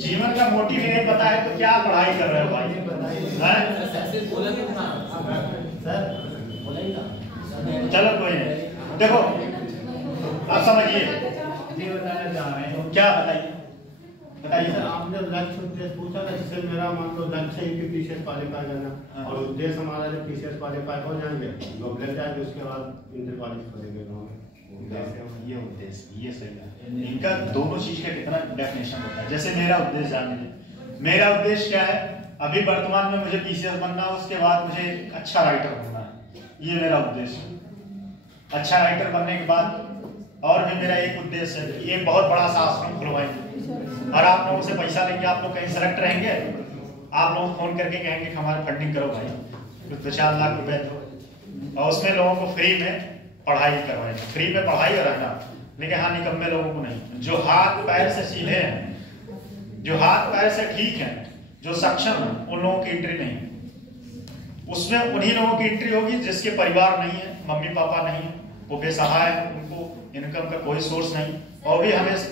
जीवन का मोटिव ही नहीं पता है तो क्या पढ़ाई कर रहे हो भाई? चलो कोई नहीं, देखो आप समझिए, क्या बताइए? बताइए सर, आपने लक्ष्य उद्देश्य पूछा था, जिससे मेरा मान लो लक्ष्य है कि पीसीएस क्वालिफाई करना, और उद्देश्य हमारा जब पीसीएस क्वालिफाई हो जाएंगे, जॉब लग जाएगी, उसके बाद इंटर कॉलेज करेंगे गाँव में। ये उद्देश्य, ये सही है। इनका दोनों चीज का कितना डेफिनेशन होता है। जैसे मेरा उद्देश्य जान लीजिए, मेरा उद्देश्य क्या है अभी वर्तमान में मुझे पीसीएस बनना है, उसके बाद मुझे अच्छा राइटर बनना है, ये मेरा उद्देश्य है। अच्छा राइटर बनने के बाद और भी मेरा एक उद्देश्य है, एक बहुत बड़ा सा आश्रम खुलवाएंगे और आप लोगों से पैसा लेंगे। आप लोग कहीं सेलेक्ट रहेंगे, आप लोग फोन करके कहेंगे कि हमारी फंडिंग करो भाई, तो 4 लाख रुपए दो, और उसमें लोगों को फ्री में पढ़ाई करवाएंगे। फ्री में पढ़ाई कराना, लेकिन हाँ निकम्मे लोगों को नहीं। जो हाथ पैर से सीधे हैं, जो हाथ पैर से ठीक है, जो सक्षम है, उन लोगों की एंट्री नहीं। उसमें उन्हीं लोगों की एंट्री होगी जिसके परिवार नहीं है, मम्मी पापा नहीं है, वो बेसहाय है, उनको इनकम का कोई सोर्स नहीं, और भी हमेशा,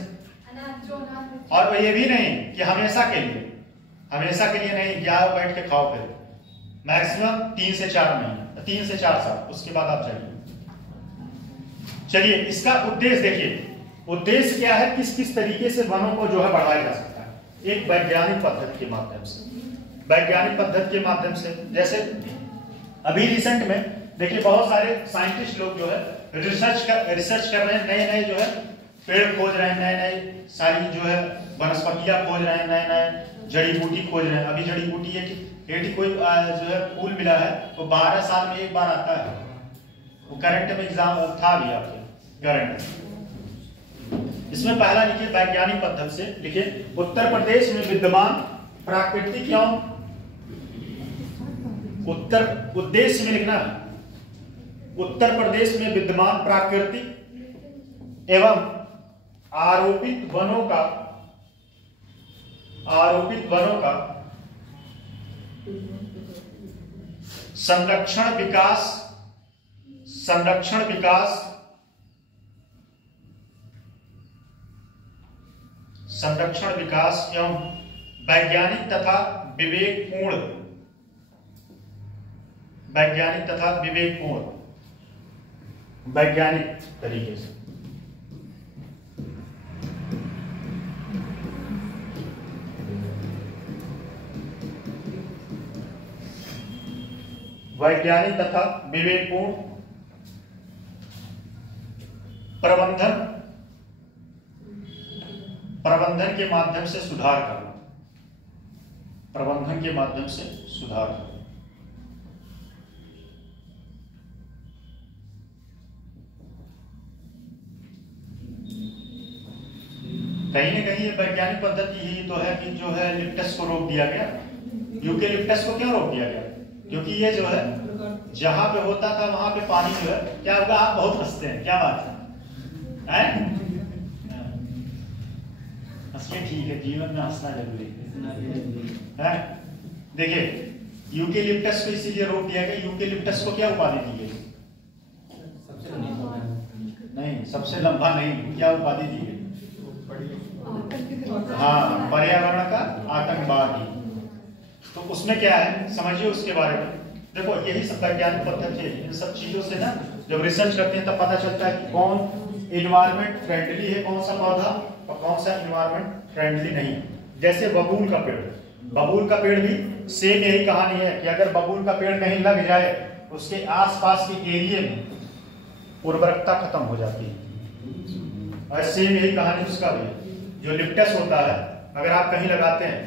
और ये भी नहीं कि हमेशा के लिए नहीं कि आओ बैठ के खाओ फिर, मैक्सिमम 3 से 4 महीने, 3 से 4 साल, उसके बाद आप जाइए। चलिए इसका उद्देश्य देखिए, उद्देश्य क्या है, किस किस तरीके से वनों को जो है बढ़ाया जा सकता है। एक वैज्ञानिक पद्धति के माध्यम से, वैज्ञानिक पद्धति के माध्यम से, जैसे अभी रिसेंट में देखिए बहुत सारे साइंटिस्ट लोग जो है रिसर्च कर रहे हैं, नए जो है पेड़ खोज रहे हैं, नए सारी जो है वनस्पतियां खोज रहे हैं, नए जड़ी बूटी खोज रहे हैं। अभी जड़ी बूटी एक कोई जो है फूल मिला है, वो 12 साल में एक बार आता है, वो करंट में एग्जाम था भी आपके करंट। इसमें पहला लिखिए वैज्ञानिक पद्धति से, लिखिए उत्तर प्रदेश में विद्यमान प्राकृतिक एवं उद्देश्य में लिखना है, उत्तर प्रदेश में विद्यमान प्राकृतिक एवं आरोपित वनों का संरक्षण विकास एवं वैज्ञानिक तथा विवेकपूर्ण वैज्ञानिक तरीके से वैज्ञानिक तथा विवेकपूर्ण प्रबंधन के माध्यम से सुधार करना, प्रबंधन के माध्यम से सुधार करना। कहीं ना कहीं ये वैज्ञानिक पद्धति ही तो है कि जो है लिप्टस को रोक दिया गया। यूकेलिप्टस को क्यों रोक दिया गया? क्योंकि ये जो है जहां पे होता था वहां पे पानी जो है क्या होगा, आप बहुत हंसते हैं, क्या बात है? हंसिए, ठीक है, जीवन में हंसना जरूरी है। देखिए यूकेलिप्टस को इसीलिए रोक दिया गया। यूकेलिप्टस को क्या उपाधि दी गई? नहीं, सबसे लंबा नहीं, क्या उपाधि दी गई? हाँ, पर्यावरण का आतंकवादी। तो उसमें क्या है समझिए उसके बारे में। देखो यही सब वैज्ञानिक पद्धति है। इन सब चीजों से ना जब रिसर्च करते हैं तब पता चलता है कि कौन इन्वायरमेंट फ्रेंडली है, कौन सा पौधा, और कौन सा इन्वायरमेंट फ्रेंडली नहीं है। जैसे बबूल का पेड़, बबूल का पेड़ भी सेम यही कहानी है कि अगर बबूल का पेड़ कहीं लग जाए उसके आसपास के एरिया में उर्वरकता खत्म हो जाती है। और सेम यही कहानी उसका भी है। जो लिप्टस होता है अगर आप कहीं लगाते हैं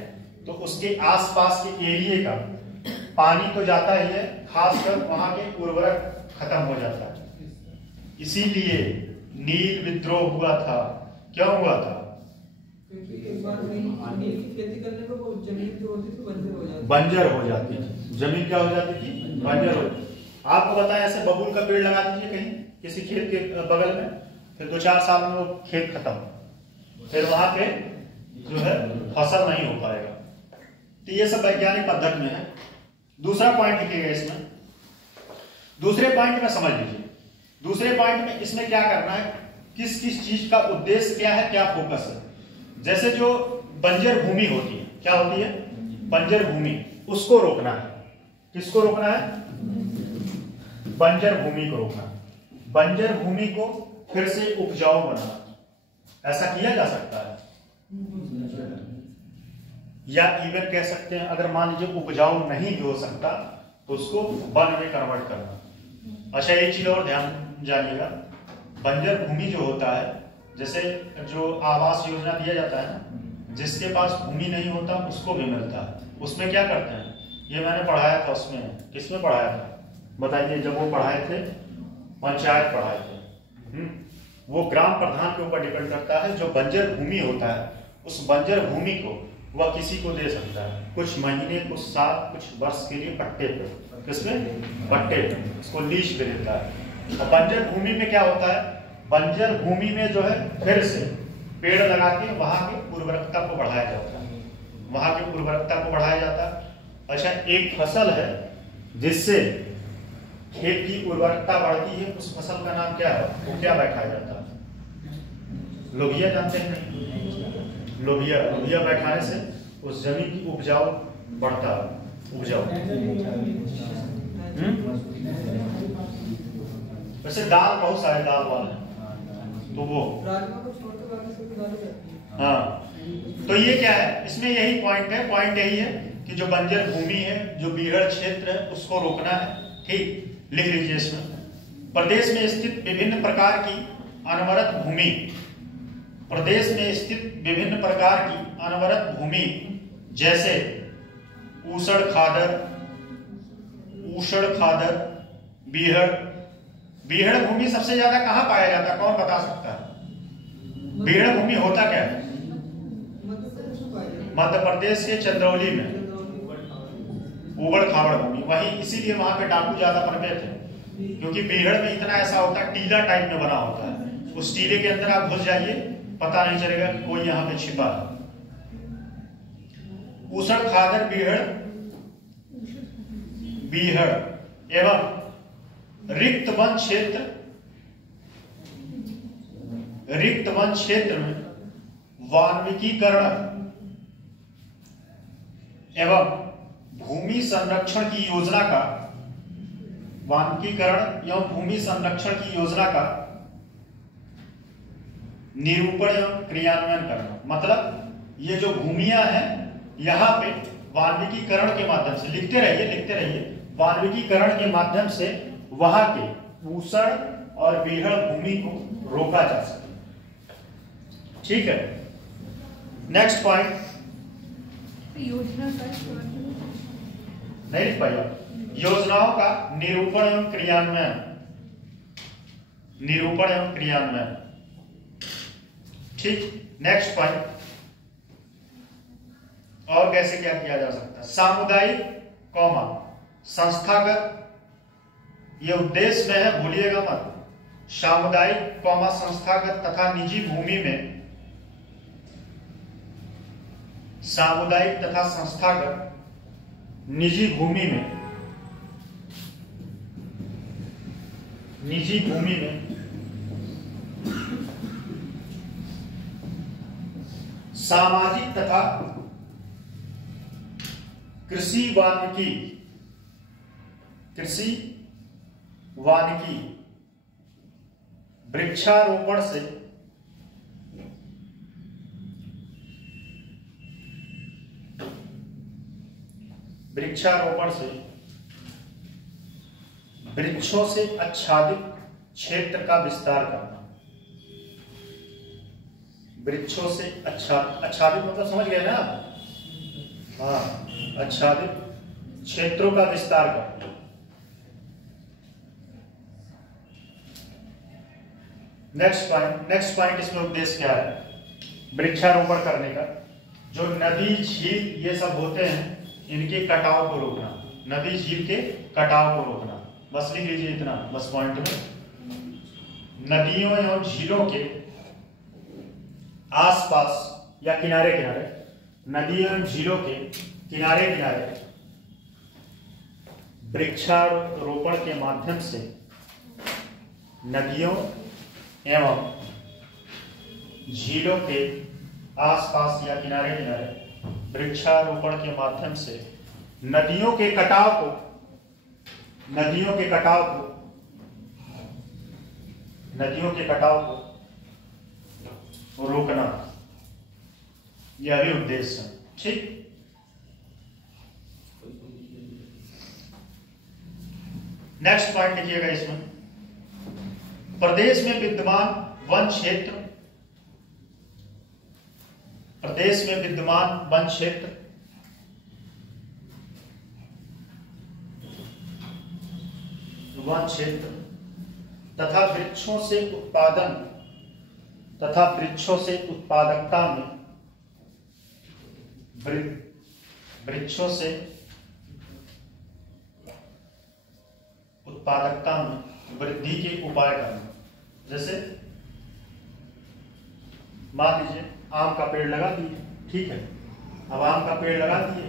तो उसके आसपास के एरिया का पानी तो जाता ही है, खासकर वहां के उर्वरक खत्म हो जाता है। इसीलिए नील विद्रोह हुआ था। क्यों हुआ था? क्योंकि एक बार नील की खेती करने पर वो जमीन जो होती थी बंजर हो जाती थी। जमीन क्या हो जाती थी? बंजर हो। आपको बताया ऐसे बबूल का पेड़ लगा दीजिए कहीं किसी खेत के बगल में, फिर 2-4 साल में वो खेत खत्म, फिर वहां पे जो है फसल नहीं हो पाएगा। तो ये सब वैज्ञानिक पद्धति में है। दूसरा पॉइंट लिखिएगा इसमें, दूसरे पॉइंट में समझ लीजिए। दूसरे पॉइंट में इसमें क्या करना है, किस किस चीज का उद्देश्य क्या है, क्या फोकस है। जैसे जो बंजर भूमि होती है, क्या होती है? बंजर भूमि, उसको रोकना है। किसको रोकना है? बंजर भूमि को रोकना। बंजर भूमि को फिर से उपजाऊ बनाना। ऐसा किया जा सकता है, या इवन कह सकते हैं अगर मान लीजिए उपजाऊ नहीं भी हो सकता तो उसको वन में कन्वर्ट करना। अच्छा एक चीज और ध्यान जानिएगा, बंजर भूमि जो होता है, जैसे जो आवास योजना दिया जाता है ना, जिसके पास भूमि नहीं होता उसको भी मिलता है। उसमें क्या करते हैं, ये मैंने पढ़ाया था, उसमें किसमें पढ़ाया था बताइए, जब वो पढ़ाए थे पंचायत पढ़ाए थे। वो ग्राम प्रधान के ऊपर डिपेंड करता है। जो बंजर भूमि होता है उस बंजर भूमि को वह किसी को दे सकता है, कुछ महीने, कुछ साल, कुछ वर्ष के लिए पट्टे पे, किसमें पट्टे पे, उसको लीज पे देता है। और बंजर भूमि में क्या होता है, बंजर भूमि में जो है फिर से पेड़ लगा के वहां की उर्वरकता को बढ़ाया जाता है, वहां की उर्वरकता को बढ़ाया जाता है। अच्छा, एक फसल है जिससे खेत की उर्वरकता बढ़ती है, उस फसल का नाम क्या है, वो क्या बैठाया जाता है, लोबिया, जानते हैं लोबिया। लोबिया बैठाने से उस जमीन की उपजाऊ बढ़ता है, उपजाऊ। वैसे दाल बहुत सारे दाल वाले हैं, तो वो राजमा को छोड़ के बाकी सब दालें जाती हैं। हाँ, तो ये क्या है, इसमें यही पॉइंट है, पॉइंट यही है कि जो बंजर भूमि है, जो बीहड़ क्षेत्र है, उसको रोकना है। ठीक, लिख लीजिए इसमें। प्रदेश में स्थित विभिन्न प्रकार की अनवरत भूमि, प्रदेश में स्थित विभिन्न प्रकार की अनवरत भूमि जैसे ऊसड़ खादर, बीहड़। बीहड़ भूमि सबसे ज्यादा कहां पाया जाता है, कौन बता सकता है? बीहड़ भूमि होता क्या है? मध्य प्रदेश के चंदौली में उबड़ खाबड़ भूमि, वही इसीलिए वहां पे डाकू ज्यादा पनपे थे, क्योंकि बीहड़ में इतना ऐसा होता है, टीला टाइप में बना होता है, उस टीले के अंदर आप घुस जाइए, पता नहीं चलेगा कि कोई यहां पे छिपा है। ऊसड़ खादर बीहड़ एवं रिक्त वन क्षेत्र में वाल्मीकीकरण एवं भूमि संरक्षण की योजना का, वाल्मीकीकरण एवं भूमि संरक्षण की योजना का निरूपण एवं क्रियान्वयन करना। मतलब ये जो भूमियां हैं यहाँ पे वाल्मीकीकरण के माध्यम से, लिखते रहिए, वाल्मीकीकरण के माध्यम से वहां के ऊसड़ और बीहड़ भूमि को रोका जा सके। ठीक है, नेक्स्ट पॉइंट। योजना का नहीं लिख पाइए, योजनाओं का निरूपण एवं क्रियान्वयन। ठीक, नेक्स्ट पॉइंट। और कैसे क्या किया जा सकता है, सामुदायिक कौमा संस्थागत, ये उद्देश्य में है, भूलिएगा मत। सामुदायिक कौमा संस्थागत तथा निजी भूमि में, सामुदायिक तथा संस्थागत निजी भूमि में सामाजिक तथा कृषि वानिकी वृक्षारोपण से वृक्षों से आच्छादित क्षेत्र का विस्तार करना। वृक्षों से आच्छादित मतलब समझ गए ना आप? हाँ, आच्छादित क्षेत्रों का विस्तार करना। नेक्स्ट पॉइंट इसमें उद्देश्य क्या है, वृक्षारोपण करने का। जो नदी, झील ये सब होते हैं, इनके कटाव को रोकना, नदी झील के कटाव को रोकना। बस लिख लीजिए इतना, बस पॉइंट में। नदियों एवं झीलों के आसपास या किनारे, नदियों एवं झीलों के किनारे वृक्षारोपण के माध्यम से नदियों एवं झीलों के आसपास या किनारे वृक्षारोपण के माध्यम से नदियों के कटाव को रोकना, यह भी उद्देश्य है। ठीक, नेक्स्ट पॉइंट लिखिएगा इसमें। प्रदेश में विद्यमान वन क्षेत्र वन क्षेत्र तथा वृक्षों से उत्पादकता में वृद्धि के उपाय करना। जैसे मान लीजिए आम का पेड़ लगा दिए, ठीक है, अब आम का पेड़ लगा दिए,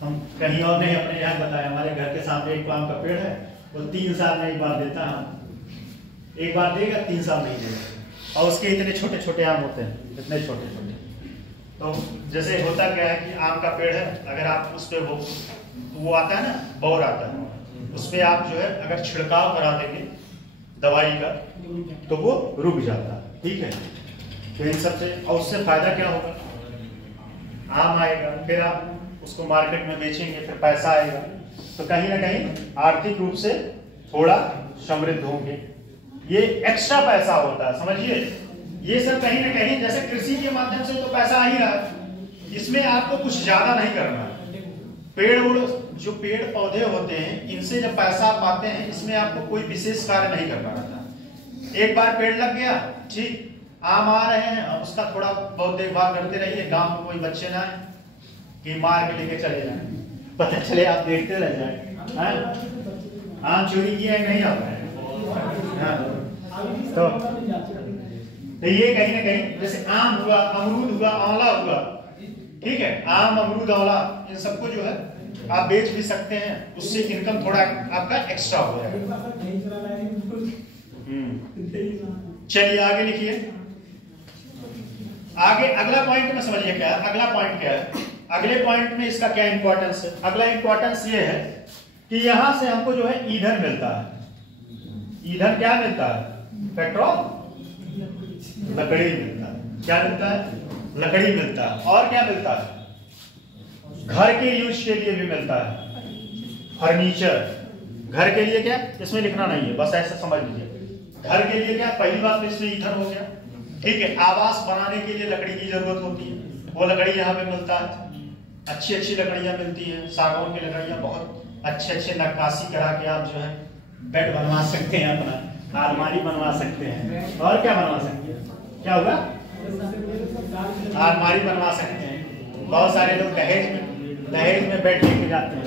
हम कहीं और नहीं, अपने यहाँ बताया, हमारे घर के सामने एक आम का पेड़ है, वो 3 साल में एक बार देता है, एक बार देगा, 3 साल नहीं देगा, और उसके इतने छोटे छोटे आम होते हैं, इतने छोटे छोटे। तो जैसे होता क्या है कि आम का पेड़ है, अगर आप उस पर वो आता है ना, बौर आता है, उस पर आप जो है अगर छिड़काव करा देंगे दवाई का तो वो रुक जाता है, ठीक है। तो इन सबसे, और उससे फायदा क्या होगा, आम आएगा, फिर आप उसको मार्केट में बेचेंगे, फिर पैसा आएगा, तो कहीं ना कहीं आर्थिक रूप से थोड़ा समृद्ध होंगे। ये एक्स्ट्रा पैसा होता है, समझिए। ये सब कहीं ना कहीं, जैसे कृषि के माध्यम से तो पैसा आ ही रहा है, इसमें आपको कुछ ज्यादा नहीं करना है। जो पेड़ पौधे होते हैं, इनसे जब पैसा आप पाते हैं, इसमें आपको कोई विशेष कार्य नहीं करना रहता। एक बार पेड़ लग गया, ठीक, आम आ रहे हैं, अब उसका थोड़ा बहुत देखभाल करते रहिए, गांव में कोई बच्चे ना आए कि मार के लेके चले जाए, पता चले आप देखते रह जाए, आम चोरी किया है नहीं आता है। तो ये कहीं ना कहीं, जैसे आम हुआ, अमरूद हुआ, आंवला हुआ, ठीक है, आम, अमरूद, आंवला, इन सबको जो है आप बेच भी सकते हैं, उससे इनकम थोड़ा आपका एक्स्ट्रा हो जाएगा। चलिए आगे लिखिए। आगे अगला पॉइंट में समझिए क्या है, अगला पॉइंट क्या है, अगले पॉइंट में इसका क्या इंपॉर्टेंस है। अगला इंपॉर्टेंस ये है कि यहां से हमको जो है ईंधन मिलता है। ईंधन क्या मिलता है, पेट्रोल, लकड़ी मिलता है। क्या मिलता है, लकड़ी मिलता है। और क्या मिलता है, घर के यूज के लिए भी मिलता है, फर्नीचर। घर के लिए क्या, इसमें लिखना नहीं है, बस ऐसा समझ लीजिए। घर के लिए क्या, पहली बात तो इसमें ईंधन हो गया, ठीक है। आवास बनाने के लिए लकड़ी की जरूरत होती है, वो लकड़ी यहाँ पे मिलता है। अच्छी अच्छी लकड़ियां मिलती हैं, सागौन की लकड़ियां, बहुत अच्छे अच्छे नक्काशी करा के आप जो है बेड बनवा सकते हैं, अपना अलमारी बनवा सकते हैं, और क्या बनवा सकते हैं, क्या होगा, अलमारी बनवा सकते हैं। बहुत सारे लोग दहेज में बेड लेके जाते हैं,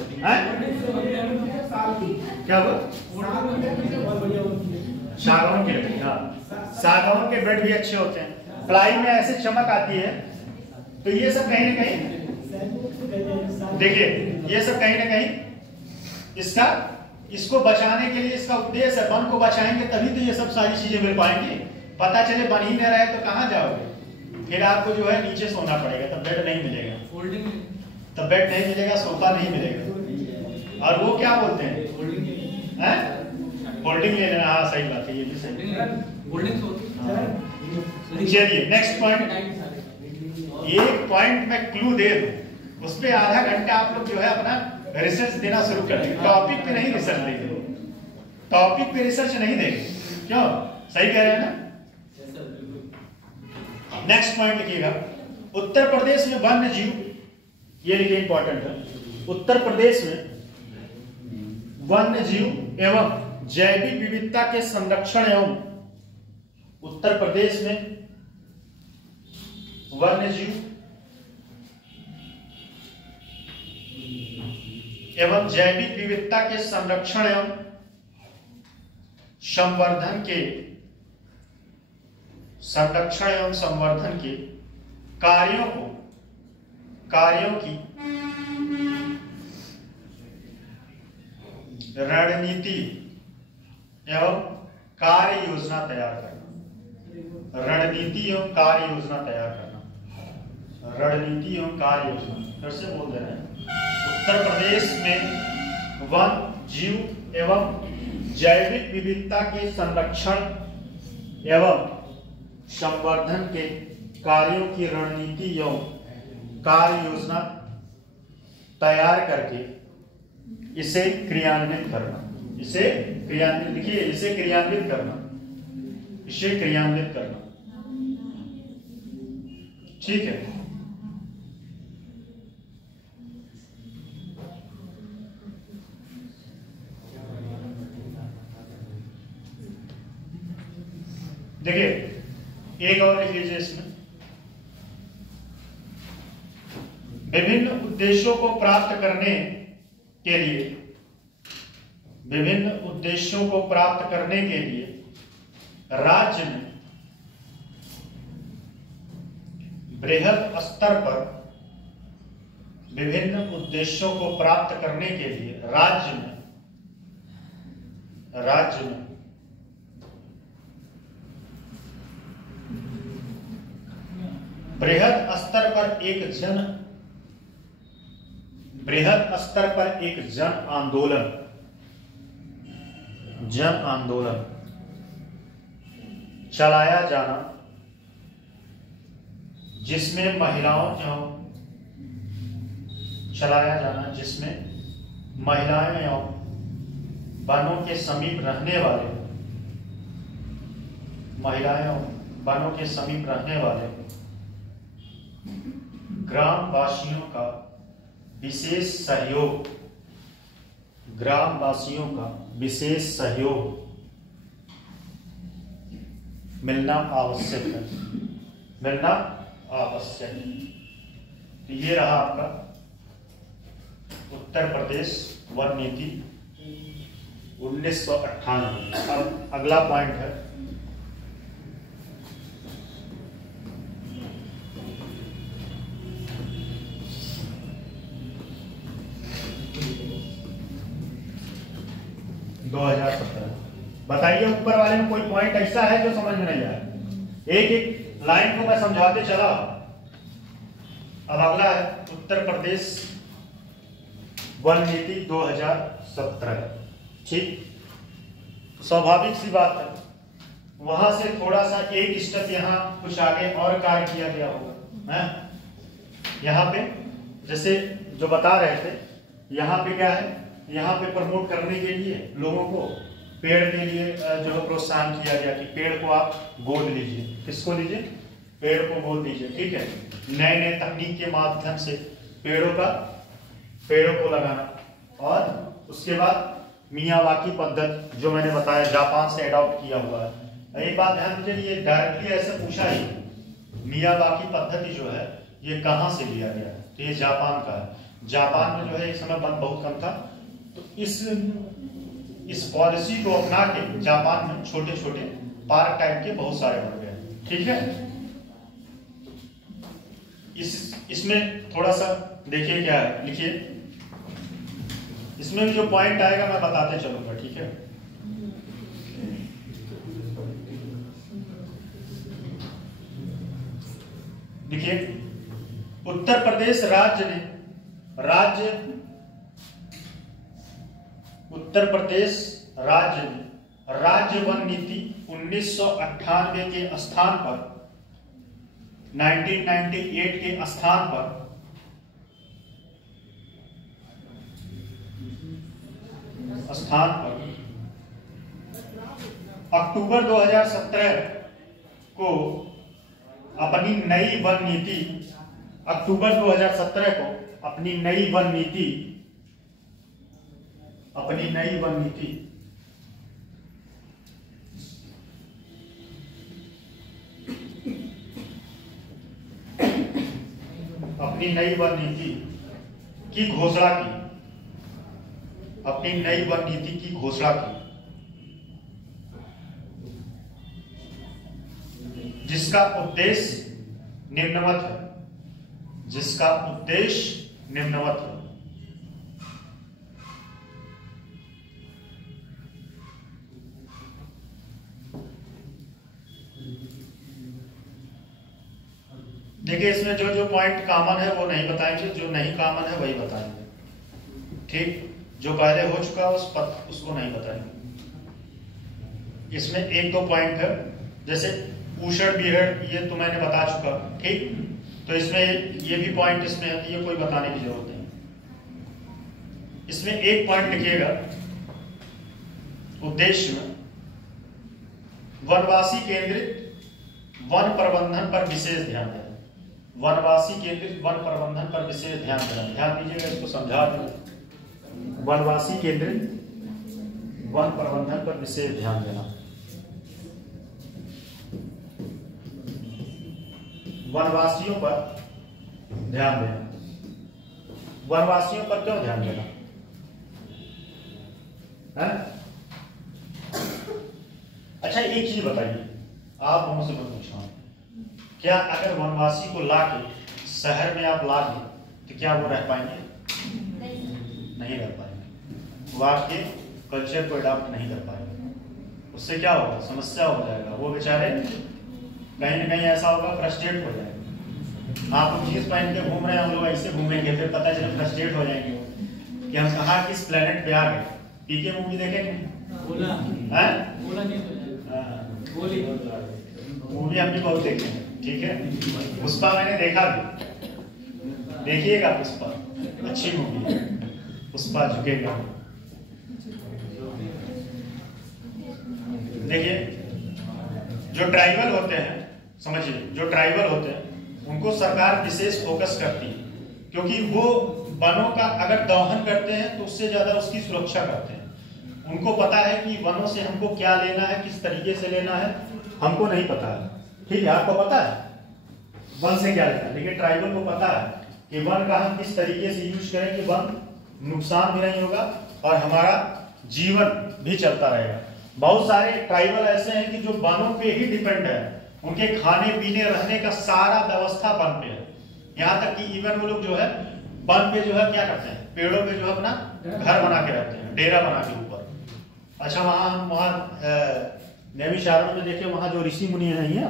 क्या हुआ, सागौन की लकड़ी, हाँ, सागौन के बेड भी अच्छे होते हैं, प्लाई में ऐसे चमक आती है। तो ये सब कहीं ना कहीं, देखिए, ये सब कहीं ना कहीं इसको बचाने के लिए इसका उद्देश्य है। वन को बचाएंगे तभी तो ये सब सारी चीजें मिल पाएंगी। पता चले बन ही नहीं रहे तो कहाँ जाओगे, फिर आपको जो है नीचे सोना पड़ेगा, तब बेड नहीं मिलेगा, तब बेड नहीं मिलेगा, सोफा नहीं मिलेगा। और वो क्या बोलते हैं, होल्डिंग ले लेना, हाँ सही बात है, ये भी सही। चलिए नेक्स्ट पॉइंट, एक पॉइंट में क्लू दे दूं, उस पर आधा घंटा आप लोग जो है अपना रिसर्च देना शुरू कर देंगे। टॉपिक पे नहीं रिसर्च देंगे, टॉपिक पे रिसर्च नहीं देंगे, क्यों, सही कह रहे हैं ना। नेक्स्ट पॉइंट लिखिएगा, उत्तर प्रदेश में वन्य जीव, ये लिखिए इंपॉर्टेंट है, उत्तर प्रदेश में वन्य जीव एवं जैविक विविधता के संरक्षण एवं, उत्तर प्रदेश में वन्य जीव एवं जैविक विविधता के संरक्षण एवं संवर्धन के कार्यों की रणनीति एवं कार्य योजना तैयार करना, रणनीति एवं कार्य योजना तैयार करना, रणनीति एवं कार्य योजना, फिर से बोल दे रहे हैं। उत्तर प्रदेश में वन जीव एवं जैविक विविधता के संरक्षण एवं संवर्धन के कार्यों की रणनीति एवं कार्य योजना तैयार करके इसे क्रियान्वित करना, इसे क्रियान्वित, लिखिए, इसे क्रियान्वित करना, इसे क्रियान्वित करना, ठीक है। देखिए एक और लिख लीजिए इसमें, विभिन्न उद्देश्यों को प्राप्त करने के लिए, विभिन्न उद्देश्यों को प्राप्त करने के लिए राज्य में बृहद स्तर पर, विभिन्न उद्देश्यों को प्राप्त करने के लिए राज्य में बृहद स्तर पर एक जन आंदोलन चलाया जाना, जिसमें महिलाएं एवं वनों के समीप रहने वाले ग्रामवासियों का विशेष सहयोग मिलना आवश्यक है। तो ये रहा आपका उत्तर प्रदेश वन नीति 1998। अब अगला पॉइंट है बताइए ऊपर वाले में कोई पॉइंट ऐसा है जो समझ में नहीं आया? एक एक लाइन को मैं समझाते चला। अब अगला है उत्तर प्रदेश वन नीति 2017। ठीक, स्वाभाविक सी बात है, वहां से थोड़ा सा एक स्टेप यहाँ कुछ आगे और कार्य किया गया होगा। यहाँ पे जैसे जो बता रहे थे, यहाँ पे क्या है, यहाँ पे प्रमोट करने के लिए लोगों को पेड़ के लिए जो है प्रोत्साहन किया गया कि पेड़ को आप गोद लीजिए। किसको लीजिए? पेड़ को गोद लीजिए। ठीक है, नए नए तकनीक के माध्यम से पेड़ों को लगाना। और उसके बाद मियावाकी पद्धति जो मैंने बताया जापान से अडॉप्ट किया हुआ है। एक बात ध्यान दीजिए, ये डायरेक्टली ऐसे पूछा ही, मियावाकी पद्धति जो है ये कहाँ से लिया गया है? तो ये जापान का है। जापान में जो है एक समय वन बहुत कम था, तो इस पॉलिसी को अपना के जापान में छोटे छोटे पार्क टाइप के बहुत सारे बन गए। ठीक है, इसमें थोड़ा सा देखिए क्या है, लिखिए। इसमें जो पॉइंट आएगा मैं बताते चलूंगा। ठीक है, देखिए उत्तर प्रदेश राज्य ने राज्य वन नीति 1998 के स्थान पर 1998 के स्थान पर अक्टूबर 2017 को अपनी नई वन नीति अपनी नई वन नीति की घोषणा की, जिसका उद्देश्य निम्नवत है। देखिए इसमें जो जो पॉइंट कॉमन है वो नहीं बताएंगे, जो नहीं कॉमन है वही बताएंगे। ठीक, जो पहले हो चुका है उसको नहीं बताएंगे। इसमें एक दो पॉइंट है, जैसे ऊषण बीहड़, ये तो मैंने बता चुका। ठीक, तो इसमें ये भी पॉइंट इसमें है, ये कोई बताने की जरूरत नहीं। इसमें एक पॉइंट लिखिएगा, उद्देश्य में वनवासी केंद्रित वन प्रबंधन पर विशेष ध्यान देना। वनवासी केंद्रित वन प्रबंधन पर विशेष ध्यान देना। ध्यान दीजिएगा, इसको समझा दें। वनवासी केंद्रित वन प्रबंधन पर विशेष ध्यान देना। वनवासियों पर ध्यान देना। वनवासियों पर क्यों ध्यान देना है? अच्छा एक चीज बताइए, आप हमसे मैं पूछ रहा हूं, क्या अगर वनवासी को लाके शहर में आप ला दें तो क्या वो रह पाएंगे? नहीं रह पाएंगे। वो आपके कल्चर को अडॉप्ट नहीं कर पाएंगे। उससे क्या होगा? समस्या हो जाएगा। वो बेचारे कहीं ना कहीं ऐसा होगा, फ्रस्ट्रेट हो जाएंगे। आप जींस पहन के घूम रहे हैं, हम लोग ऐसे घूमेंगे, फिर पता चले फ्रस्ट्रेट हो जाएंगे कि हम कहाँ किस प्लेनेट पे आ गए। पीके मूवी देखेंगे? मूवी हम भी बहुत देखे हैं, ठीक है। पुष्पा मैंने देखा भी, देखिएगा पुष्पा, अच्छी मूवी है। पुष्पा झुकेगा। देखिए जो ट्राइबल होते हैं, समझिए, जो ट्राइबल होते हैं उनको सरकार विशेष फोकस करती है, क्योंकि वो वनों का अगर दोहन करते हैं तो उससे ज्यादा उसकी सुरक्षा करते हैं। उनको पता है कि वनों से हमको क्या लेना है, किस तरीके से लेना है, हमको नहीं पता है। ठीक है, आपको पता है वन से क्या लेना है, लेकिन ट्राइबल को पता है कि वन का हम किस तरीके से यूज करें कि वन नुकसान भी नहीं होगा और हमारा जीवन भी चलता रहेगा। बहुत सारे ट्राइबल ऐसे हैं कि जो वनों पे ही डिपेंड है, उनके खाने पीने रहने का सारा व्यवस्था वन पे है। यहाँ तक कि इवन वो लोग जो है वन पे जो है क्या करते हैं, पेड़ों पे जो है अपना घर बना के रहते हैं, डेरा बना के ऊपर। अच्छा वहाँ नैमिषारण्य में देखिए, वहाँ जो ऋषि मुनि नहीं है,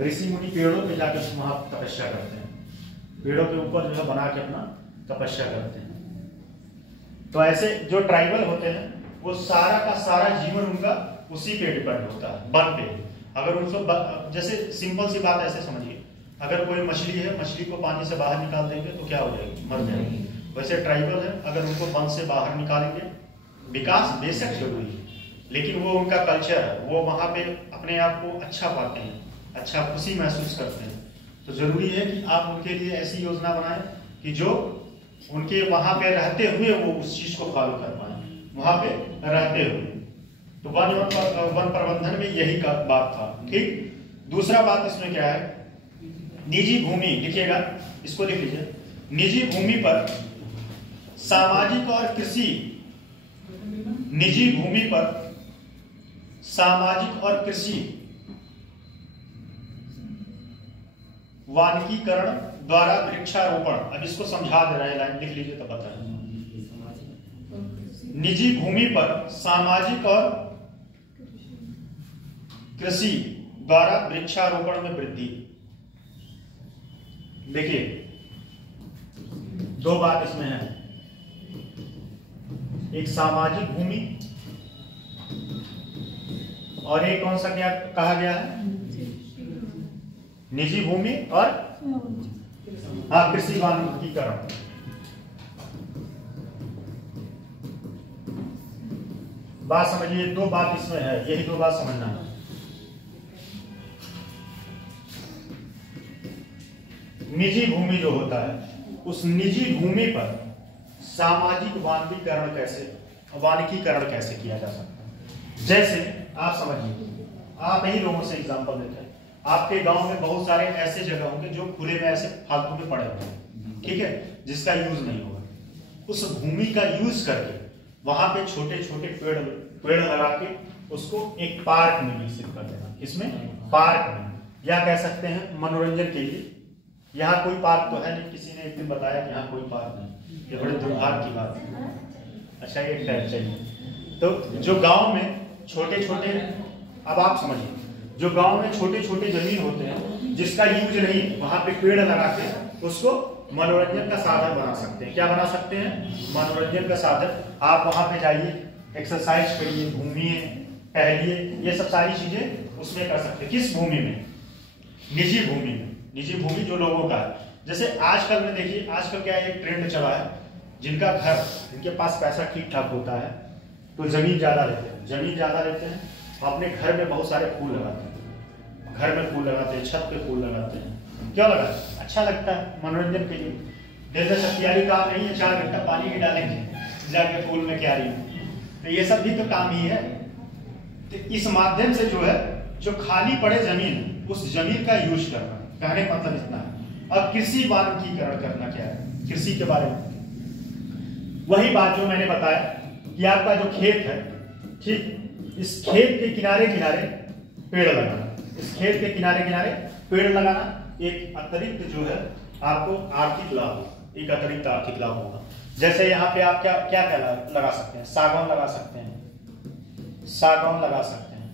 ऋषि मुनि पेड़ों पे जाकर वहाँ तपस्या करते हैं, पेड़ों के ऊपर जो है बना के अपना तपस्या करते हैं। तो ऐसे जो ट्राइबल होते हैं वो सारा का सारा जीवन उनका उसी पे डिपेंड होता है, वन पे। अगर उनको जैसे सिंपल सी बात ऐसे समझिए, अगर कोई मछली है, मछली को पानी से बाहर निकाल देंगे तो क्या हो जाएगी? मर जाएगी। वैसे ट्राइबल है, अगर उनको वन से बाहर निकालेंगे, विकास बेशक जरूरी है, लेकिन वो उनका कल्चर है, वो वहाँ पे अपने आप को अच्छा पाते हैं, अच्छा खुशी महसूस करते हैं। तो जरूरी है कि आप उनके लिए ऐसी योजना बनाएं कि जो उनके वहाँ पे रहते हुए वो उस चीज को फॉलो कर पाए, वहाँ पे रहते हुए। तो वन प्रबंधन में यही का बात था। ठीक, दूसरा बात इसमें क्या है, निजी भूमि, लिखिएगा, इसको लिख लीजिए। निजी भूमि पर सामाजिक और कृषि, निजी भूमि पर सामाजिक और कृषि वानिकीकरण द्वारा वृक्षारोपण, अब इसको समझा दे रहे हैं, लाइन लिख लीजिए तो पता है। निजी भूमि पर सामाजिक और कृषि द्वारा वृक्षारोपण में वृद्धि। देखिए दो बात इसमें है, एक सामाजिक भूमि और एक कौन सा क्या कहा गया है, निजी भूमि और कृषि वानिकीकरण। बात समझिए, दो बात इसमें है, यही दो बात समझना है। निजी भूमि जो होता है, उस निजी भूमि पर सामाजिक वानिकीकरण कैसे किया जा सकता है। जैसे आप समझिए, आप ही लोगों से एग्जांपल देते हैं, आपके गांव में बहुत सारे ऐसे जगह होंगे जो खुले में ऐसे फालतू में पड़े हुए हैं, ठीक है, जिसका यूज नहीं होगा। उस भूमि का यूज करके वहां पे छोटे छोटे पेड़ लगा के उसको एक पार्क में विकसित कर देना। इसमें पार्क में, या कह सकते हैं मनोरंजन के लिए। यहाँ कोई पार्क तो है नहीं, किसी ने एक दिन बताया कि यहाँ कोई पार्क नहीं, ये बड़े दुर्भाग्य की बात है। अच्छा ये खैर चाहिए। तो जो गांव में छोटे छोटे, अब आप समझिए, जो गांव में छोटे छोटे जमीन होते हैं जिसका यूज नहीं, वहां पे पेड़ लगा के उसको मनोरंजन का साधन बना सकते हैं। क्या बना सकते हैं? मनोरंजन का साधन। आप वहां पे जाइए, एक्सरसाइज करिए, घूमिए, टहलिए, ये सब सारी चीजें उसमें कर सकते हैं। किस भूमि में? निजी भूमि में। निजी भूमि जो लोगों का है। जैसे आजकल में देखिए, आजकल क्या एक ट्रेंड चला है, जिनका घर, जिनके पास पैसा ठीक ठाक होता है तो जमीन ज्यादा लेते हैं, जमीन ज्यादा लेते हैं, अपने घर में बहुत सारे फूल लगाते हैं, घर में फूल लगाते हैं, छत पे फूल लगाते हैं। क्यों लगाते हैं? अच्छा लगता है, मनोरंजन के लिए। जैसे सत्यारी काम नहीं है, 4 घंटा पानी भी डालेंगे जाके फूल में क्यारी में, तो ये सब भी तो काम ही है। तो इस माध्यम से जो है, जो खाली पड़े जमीन, उस जमीन का यूज करना, कहने का मतलब इतना है। अब कृषि वानिकीकरण करना क्या है, कृषि के बारे में वही बात जो मैंने बताया कि आपका जो खेत है, ठीक, इस खेत के किनारे किनारे पेड़ लगाना, इस खेत के किनारे किनारे पेड़ लगाना एक अतिरिक्त जो है आपको आर्थिक लाभ, एक अतिरिक्त आर्थिक लाभ होगा। जैसे यहाँ पे आप क्या क्या क्या लगा सकते हैं, सागौन लगा सकते हैं, सागौन लगा सकते हैं,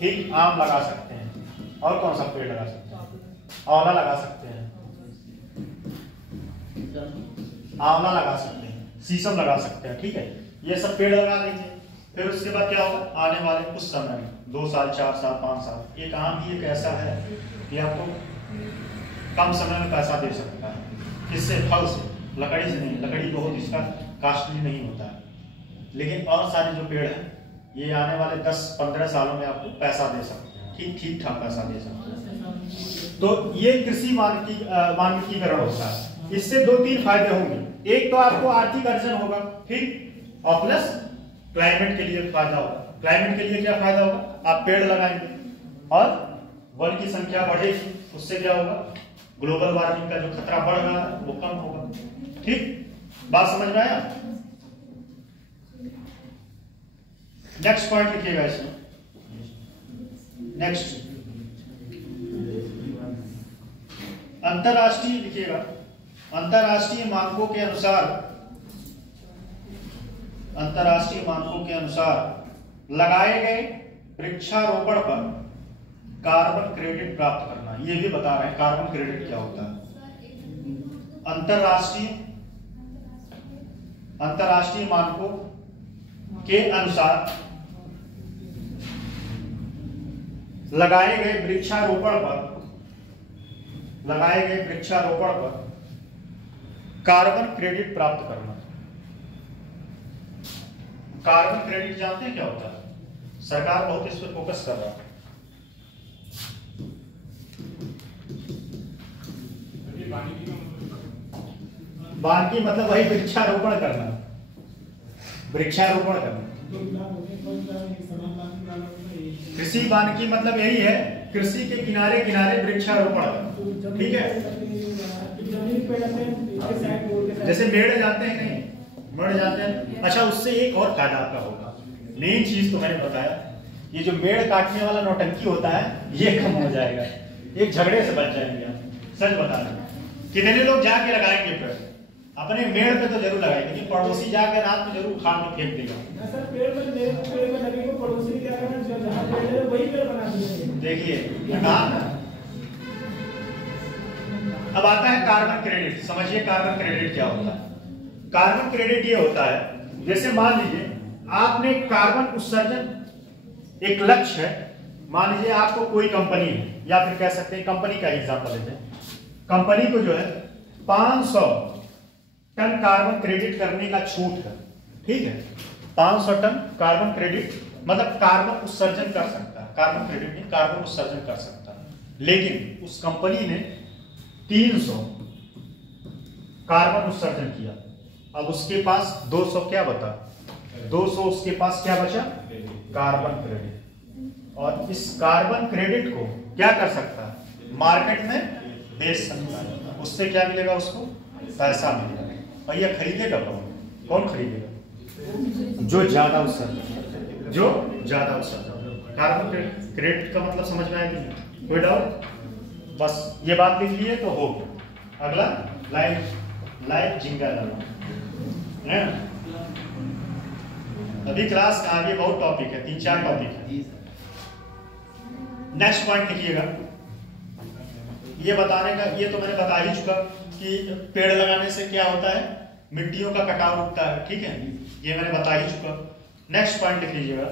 ठीक, आम लगा सकते हैं, और कौन सा पेड़ लगा सकते हैं, आंवला लगा सकते हैं, आंवला लगा सकते हैं, शीशम लगा सकते हैं, ठीक है, ये सब पेड़ लगा दीजिए। फिर उसके बाद क्या होगा, आने वाले कुछ समय में 2 साल 4 साल 5 साल, एक आम ही एक ऐसा है कि आपको कम समय में पैसा दे सकता है। किससे? फल से, लकड़ी से नहीं। लकड़ी बहुत इसका कॉस्टली नहीं होता है, लेकिन और सारे जो पेड़ हैं ये आने वाले 10-15 सालों में आपको पैसा दे सकते हैं, ठीक ठाक पैसा दे सकते हैं। तो ये कृषि वानिकीकरण होता है। इससे 2-3 फायदे होंगे। एक तो आपको आर्थिक अर्जन होगा, ठीक, और प्लस क्लाइमेट के लिए फायदा होगा। क्लाइमेट के लिए क्या फायदा होगा, आप पेड़ लगाएंगे और वन की संख्या बढ़ेगी, उससे क्या होगा, ग्लोबल वार्मिंग का जो खतरा बढ़ रहा है वो कम होगा। ठीक, बात समझ में आया? नेक्स्ट पॉइंट लिखिएगा इसमें। नेक्स्ट अंतरराष्ट्रीय लिखिएगा। अंतरराष्ट्रीय मानकों के अनुसार, अंतरराष्ट्रीय मानकों के अनुसार लगाए गए वृक्षारोपण पर कार्बन क्रेडिट प्राप्त करना। ये भी बता रहे हैं कार्बन क्रेडिट क्या होता है। अंतरराष्ट्रीय मानकों के अनुसार लगाए गए वृक्षारोपण पर कार्बन क्रेडिट प्राप्त करना। कार्बन क्रेडिट जानते हैं क्या होता है? सरकार बहुत इस पर फोकस कर रहा है। वानिकी मतलब वही वृक्षारोपण करना, वृक्षारोपण करना। कृषि वानिकी मतलब यही है, कृषि के किनारे किनारे वृक्षारोपण, ठीक है। जैसे मेड़ जाते हैं, नहीं मेड़ जाते हैं, अच्छा, उससे एक और फायदा आपका होगा। मेन चीज तो मैंने बताया, ये जो मेड़ काटने वाला नौटंकी होता है ये कम हो जाएगा, एक झगड़े से बच जाएंगे आप। सच बता रहे, कितने लोग जाके लगाएंगे पेड़, अपने मेड़ पे तो जरूर लगाएंगे, लेकिन पड़ोसी जाकर रात में जरूर उखाड़ में फेंक देगा। सर पेड़ में लगेगा, पड़ोसी क्या करना, जहां पेड़ है वही पेड़ बना देंगे। देखिए ना, अब आता है कार्बन क्रेडिट। समझिए कार्बन क्रेडिट क्या होता है। कार्बन क्रेडिट ये होता है, जैसे मान लीजिए आपने कार्बन उत्सर्जन, एक लक्ष्य है, मान लीजिए आपको कोई कंपनी है, या फिर कह सकते हैं कंपनी का एग्जांपल लेते हैं, कंपनी को जो है 500 टन कार्बन क्रेडिट करने का छूट है, ठीक है। 500 टन कार्बन क्रेडिट मतलब कार्बन उत्सर्जन कर सकता है, कार्बन क्रेडिट नहीं, कार्बन उत्सर्जन कर सकता है। लेकिन उस कंपनी ने 300 कार्बन उत्सर्जन किया, अब उसके पास 200 क्या बता, 200 उसके पास क्या बचा, कार्बन क्रेडिट। और इस कार्बन क्रेडिट को क्या कर सकता है, मार्केट में बेच सकता है, उससे क्या मिलेगा, उसको पैसा मिलेगा। भैया खरीदेगा कौन खरीदेगा, जो ज्यादा उत्सर्जन, जो ज्यादा उत्सर्जन। कार्बन क्रेडिट का मतलब समझ में आया कि नहीं, कोई डाउट? बस ये बात लिख लिए तो हो गया। अगला लाइव जिंगल है। अभी क्लास का आगे बहुत टॉपिक है, 3-4 टॉपिक है। नेक्स्ट पॉइंट लिखिएगा। ये बताने का, ये तो मैंने बता ही चुका कि पेड़ लगाने से क्या होता है, मिट्टियों का कटाव रुकता है, ठीक है, ये मैंने बता ही चुका। नेक्स्ट पॉइंट लिख लीजिएगा,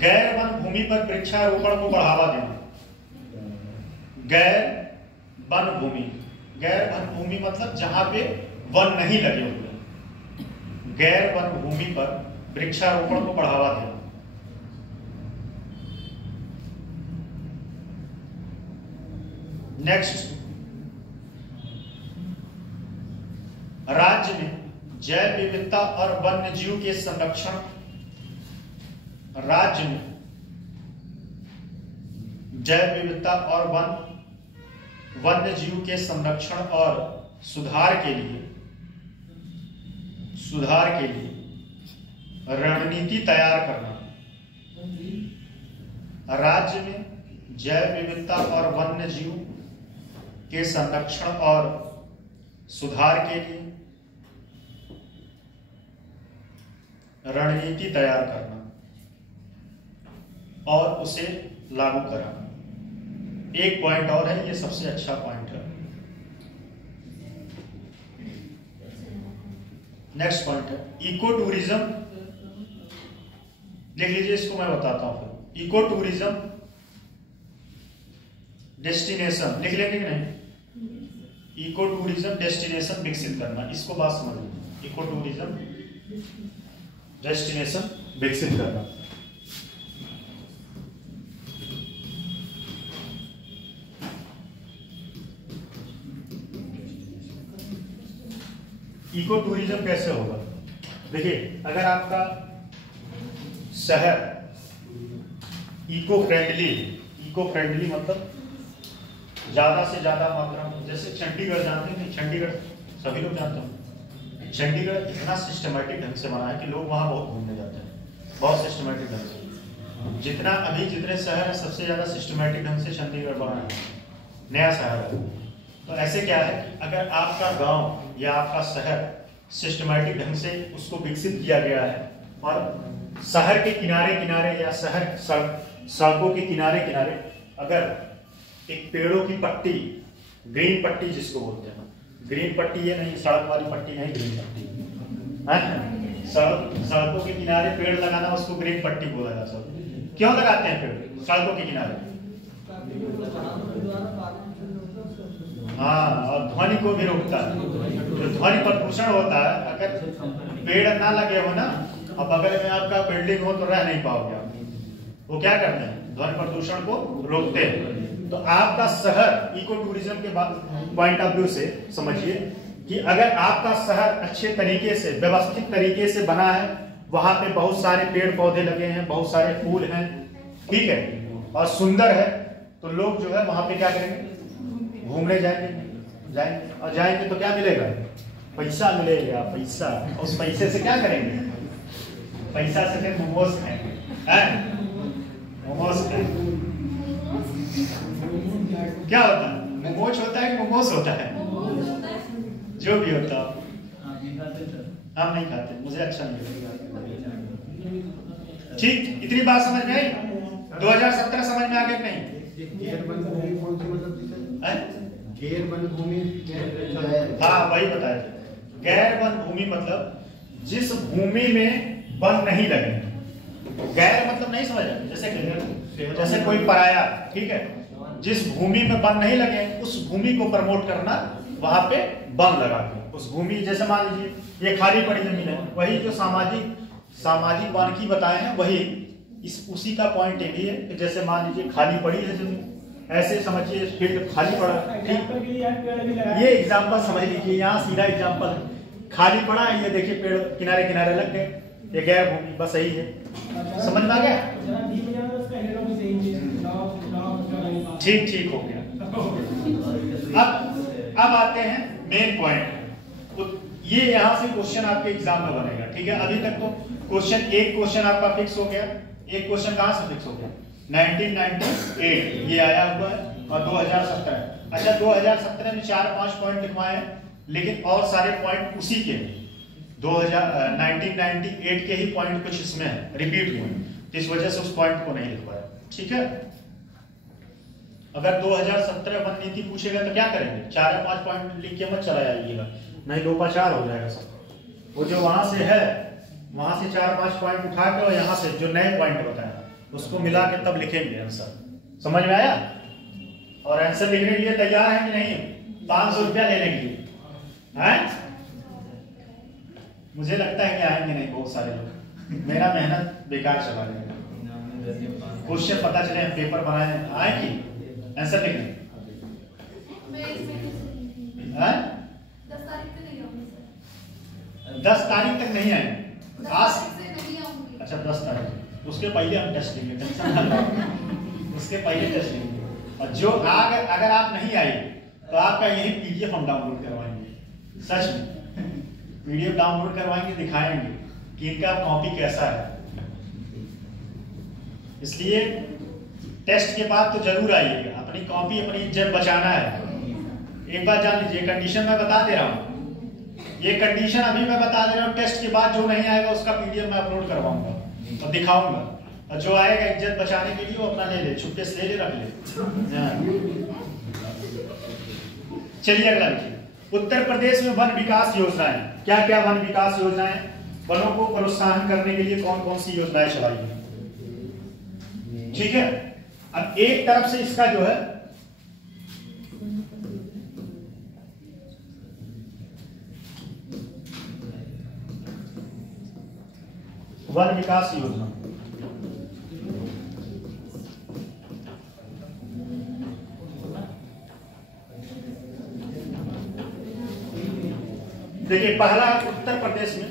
गैर वन भूमि पर वृक्षारोपण को बढ़ावा देना। गैर वन भूमि मतलब जहां पे वन नहीं लगे हुए, गैर वन भूमि पर वृक्षारोपण को बढ़ावा देना। नेक्स्ट, राज्य में जैव विविधता और वन्य जीव के संरक्षण, राज्य में जैव विविधता और वन्य जीव के संरक्षण और सुधार के लिए रणनीति तैयार करना, राज्य में जैव विविधता और वन्य जीव के संरक्षण और सुधार के लिए रणनीति तैयार करना और उसे लागू कराना। एक पॉइंट और है, ये सबसे अच्छा पॉइंट है। नेक्स्ट पॉइंट है इको टूरिज्म। लिख लीजिए, इसको मैं बताता हूं फिर। इको टूरिज्म डेस्टिनेशन लिख लेंगे कि नहीं? इको टूरिज्म डेस्टिनेशन विकसित करना, इसको बात समझ लीजिए। इको टूरिज्म डेस्टिनेशन विकसित करना। इको टूरिज्म कैसे होगा? देखिए, अगर आपका शहर इको फ्रेंडली मतलब ज्यादा से ज्यादा मात्रा में, जैसे चंडीगढ़ जानते हैं, चंडीगढ़ सभी लोग जानते हैं। चंडीगढ़ इतना सिस्टमैटिक ढंग से बना है कि लोग वहां बहुत घूमने जाते हैं, बहुत सिस्टमैटिक ढंग से। जितने शहर है सबसे ज्यादा सिस्टमैटिक ढंग से चंडीगढ़ बना है, नया शहर है। तो ऐसे क्या है कि अगर आपका गांव या आपका शहर सिस्टमैटिक ढंग से उसको विकसित किया गया है और शहर के किनारे किनारे या शहर सड़कों के किनारे किनारे अगर एक पेड़ों की पट्टी, ग्रीन पट्टी जिसको बोलते हैं, ग्रीन पट्टी ये नहीं सड़क वाली पट्टी नहीं, ग्रीन पट्टी है। सड़कों के किनारे पेड़ लगाना उसको ग्रीन पट्टी बोला जाता है। क्यों लगाते हैं पेड़ सड़कों के किनारे? हाँ, और ध्वनि को भी रोकता है। जो ध्वनि प्रदूषण होता है, अगर पेड़ ना लगे हो ना और बगल में आपका बिल्डिंग हो तो रह नहीं पाओगे आप। वो क्या करते हैं? ध्वनि प्रदूषण को रोकते हैं। तो आपका शहर इको टूरिज्म के पॉइंट ऑफ व्यू से समझिए कि अगर आपका शहर अच्छे तरीके से व्यवस्थित तरीके से बना है, वहां पे बहुत सारे पेड़ पौधे लगे हैं, बहुत सारे फूल हैं, ठीक है, और सुंदर है, तो लोग जो है वहां पे क्या करेंगे? घूमने जाएंगे और जाएंगे तो क्या मिलेगा? पैसा मिलेगा, पैसा। उस पैसे से क्या करेंगे? पैसा से फिर मोमोज खाएंगे, मोमोज खाएंगे। क्या होता है? मोमोज होता है कि मोमोज होता है? जो भी होता है। हम नहीं खाते, मुझे अच्छा नहीं लगता। ठीक, इतनी बात समझ में आई? 2017 समझ में आ गया नहीं? गैर वन भूमि, हाँ वही बताया। गैर वन भूमि मतलब जिस भूमि में वन नहीं लगे। गैर मतलब नहीं समझ, जैसे कोई पराया, ठीक है, जिस भूमि में वन नहीं लगे उस भूमि को प्रमोट करना, वहां पे वन लगा के उस भूमि, जैसे मान लीजिए ये खाली पड़ी जमीन है, वही जो सामाजिक वानिकी बताए हैं वही उसी का पॉइंट ये भी है कि जैसे मान लीजिए खाली पड़ी है जमीन, ऐसे समझिए फील्ड खाली पड़ा, ठीक, ये एग्जांपल समझ लीजिए, यहाँ सीधा एग्जांपल खाली पड़ा है, ये देखिए पेड़ किनारे किनारे लग गए, ये गैर भूमि, बस यही है। समझ में आ गया? ठीक हो गया। अब आते हैं मेन पॉइंट। तो ये यहाँ से क्वेश्चन आपके एग्जाम में बनेगा, ठीक है। अभी तक तो एक क्वेश्चन आपका फिक्स हो गया। एक क्वेश्चन कहाँ से फिक्स हो गया? 1998 ये आया हुआ है और 2017। अच्छा, 2017 में 4-5 पॉइंट लिखवाए हैं, लेकिन और सारे पॉइंट उसी के 1998 के ही पॉइंट कुछ इसमें रिपीट हुए, तो इस वजह से उस पॉइंट को नहीं लिखवाया, ठीक है। अगर 2017 वन नीति पूछेगा तो क्या करेंगे? 4 या 5 पॉइंट लिख के मत चला जाइएगा, नहीं 2-4 हो जाएगा सब। वो जो वहां से है वहां से 4-5 पॉइंट उठा के और यहाँ से जो नए पॉइंट बताया उसको मिला के तब लिखेंगे आंसर। समझ में आया? और आंसर लिखने के लिए तैयार है कि नहीं? 500 रुपया लेने के लिए हैं? मुझे लगता है कि आएंगे नहीं बहुत सारे लोग, मेरा मेहनत बेकार चला जाएगा। क्वेश्चन पता चले पेपर बनाए आए कि आंसर लिखने 10 तारीख तक नहीं आए आज। अच्छा 10 तारीख, उसके पहले हम टेस्ट लेंगे, उसके पहले टेस्ट लेंगे। और जो अगर आप नहीं आए तो आपका यही पीडीएफ हम डाउनलोड करवाएंगे, सच में पीडीएफ डाउनलोड करवाएंगे, दिखाएंगे कि इनका कॉपी कैसा है। इसलिए टेस्ट के बाद तो जरूर आइएगा, अपनी कॉपी अपनी इज्जत बचाना है। एक बात जान लीजिए, कंडीशन मैं बता दे रहा हूँ, ये कंडीशन अभी मैं बता दे रहा हूँ, टेस्ट के बाद जो नहीं आएगा उसका पीडीएफ मैं अपलोड करवाऊंगा और दिखाऊंगा, और जो आएगा इज्जत बचाने के लिए वो अपना ले ले, छुपके से ले ले, रख ले। चलिए अगला देखिए, उत्तर प्रदेश में वन विकास योजनाएं, क्या क्या वन विकास योजनाएं, वनों को प्रोत्साहन करने के लिए कौन कौन सी योजनाएं चलाई है, ठीक है। अब एक तरफ से इसका जो है वन विकास योजना, देखिए पहला उत्तर प्रदेश में,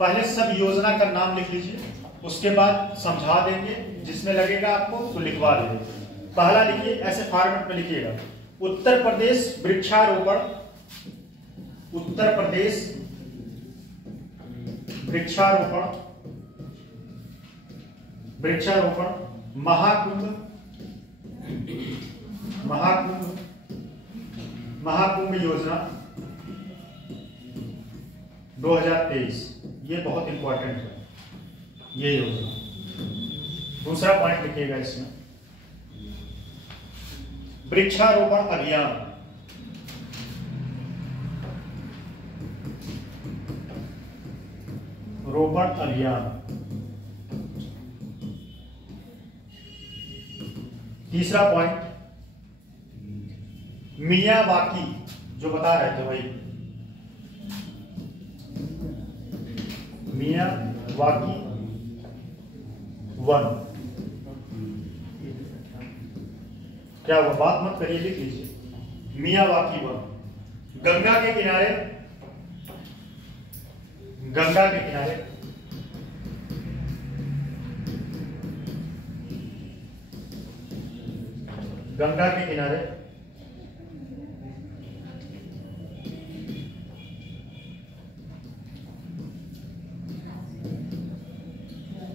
पहले सब योजना का नाम लिख लीजिए, उसके बाद समझा देंगे, जिसमें लगेगा आपको तो लिखवा देंगे। पहला लिखिए, ऐसे फॉर्मेट में लिखिएगा, उत्तर प्रदेश वृक्षारोपण, उत्तर प्रदेश वृक्षारोपण महाकुंभ, महाकुंभ महाकुंभ योजना 2023, ये बहुत इंपॉर्टेंट है ये योजना। दूसरा पॉइंट लिखिएगा इसमें, वृक्षारोपण अभियान, रोपण अभियान। तीसरा पॉइंट, मियावाकी, जो बता रहे थे भाई, मियावाकी वन, क्या वो बात मत करिए, लिख लीजिए मियावाकी वन, गंगा के किनारे, गंगा के किनारे गंगा के किनारे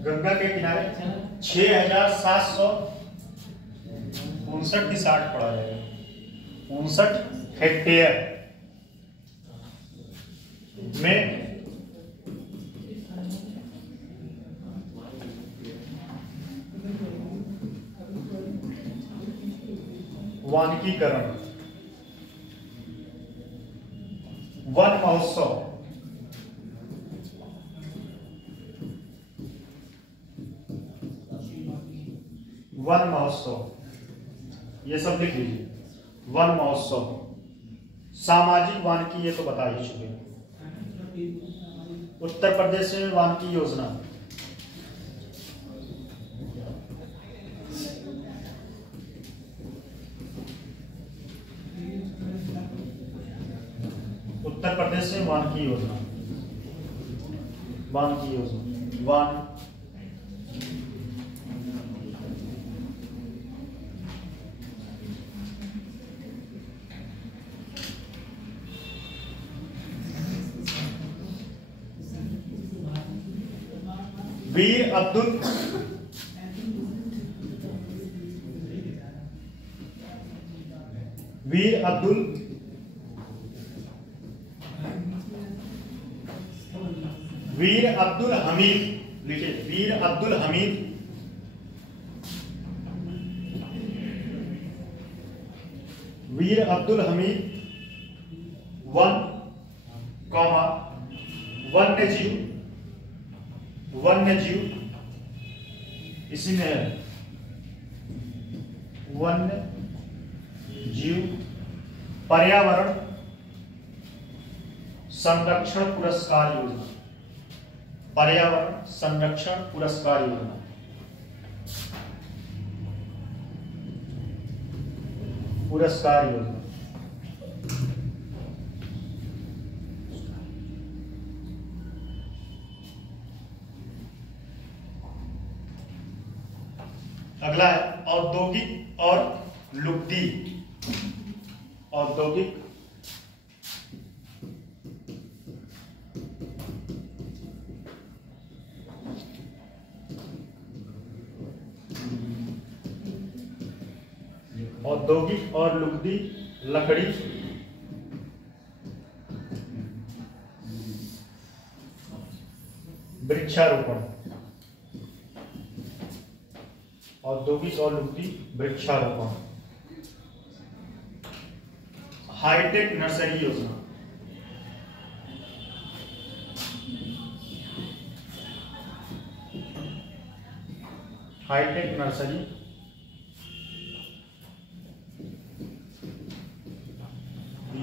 गंगा के किनारे 6,759 की 60 पड़ा जाएगा, 59 हेक्टेयर में वानिकीकरण, वन महोत्सव, वन महोत्सव, ये सब लिख लीजिए, वन महोत्सव। सामाजिक वानिकी, ये तो बता ही चुके, उत्तर प्रदेश में वानिकी योजना, उत्तर प्रदेश में वानिकी योजना, वानिकी योजना, वन वीर अब्दुल हमीद, लिखिए वीर अब्दुल हमीद वन कॉमा वन्यजीव इसी में है, वन्यजीव पर्यावरण संरक्षण पुरस्कार योजना, पर्यावरण संरक्षण पुरस्कार योजना, पुरस्कार योजना। अगला है औद्योगिक और लुगदी, औद्योगिक और लुगदी लकड़ी वृक्षारोपण, औद्योगिक और लुगदी वृक्षारोपण, हाईटेक नर्सरी योजना, हाईटेक नर्सरी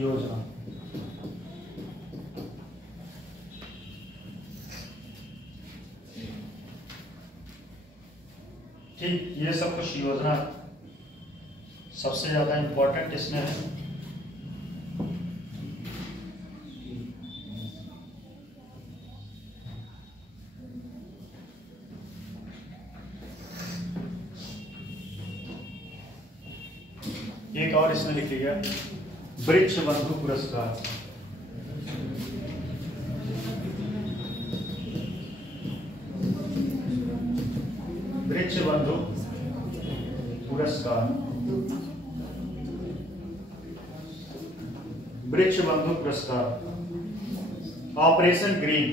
योजना, ठीक। ये सब कुछ योजना सबसे ज्यादा इंपॉर्टेंट इसमें है एक और इसमें लिख लिया वृक्ष बंधु पुरस्कार, वृक्ष बंधु पुरस्कार, वृक्ष बंधु पुरस्कार, ऑपरेशन ग्रीन,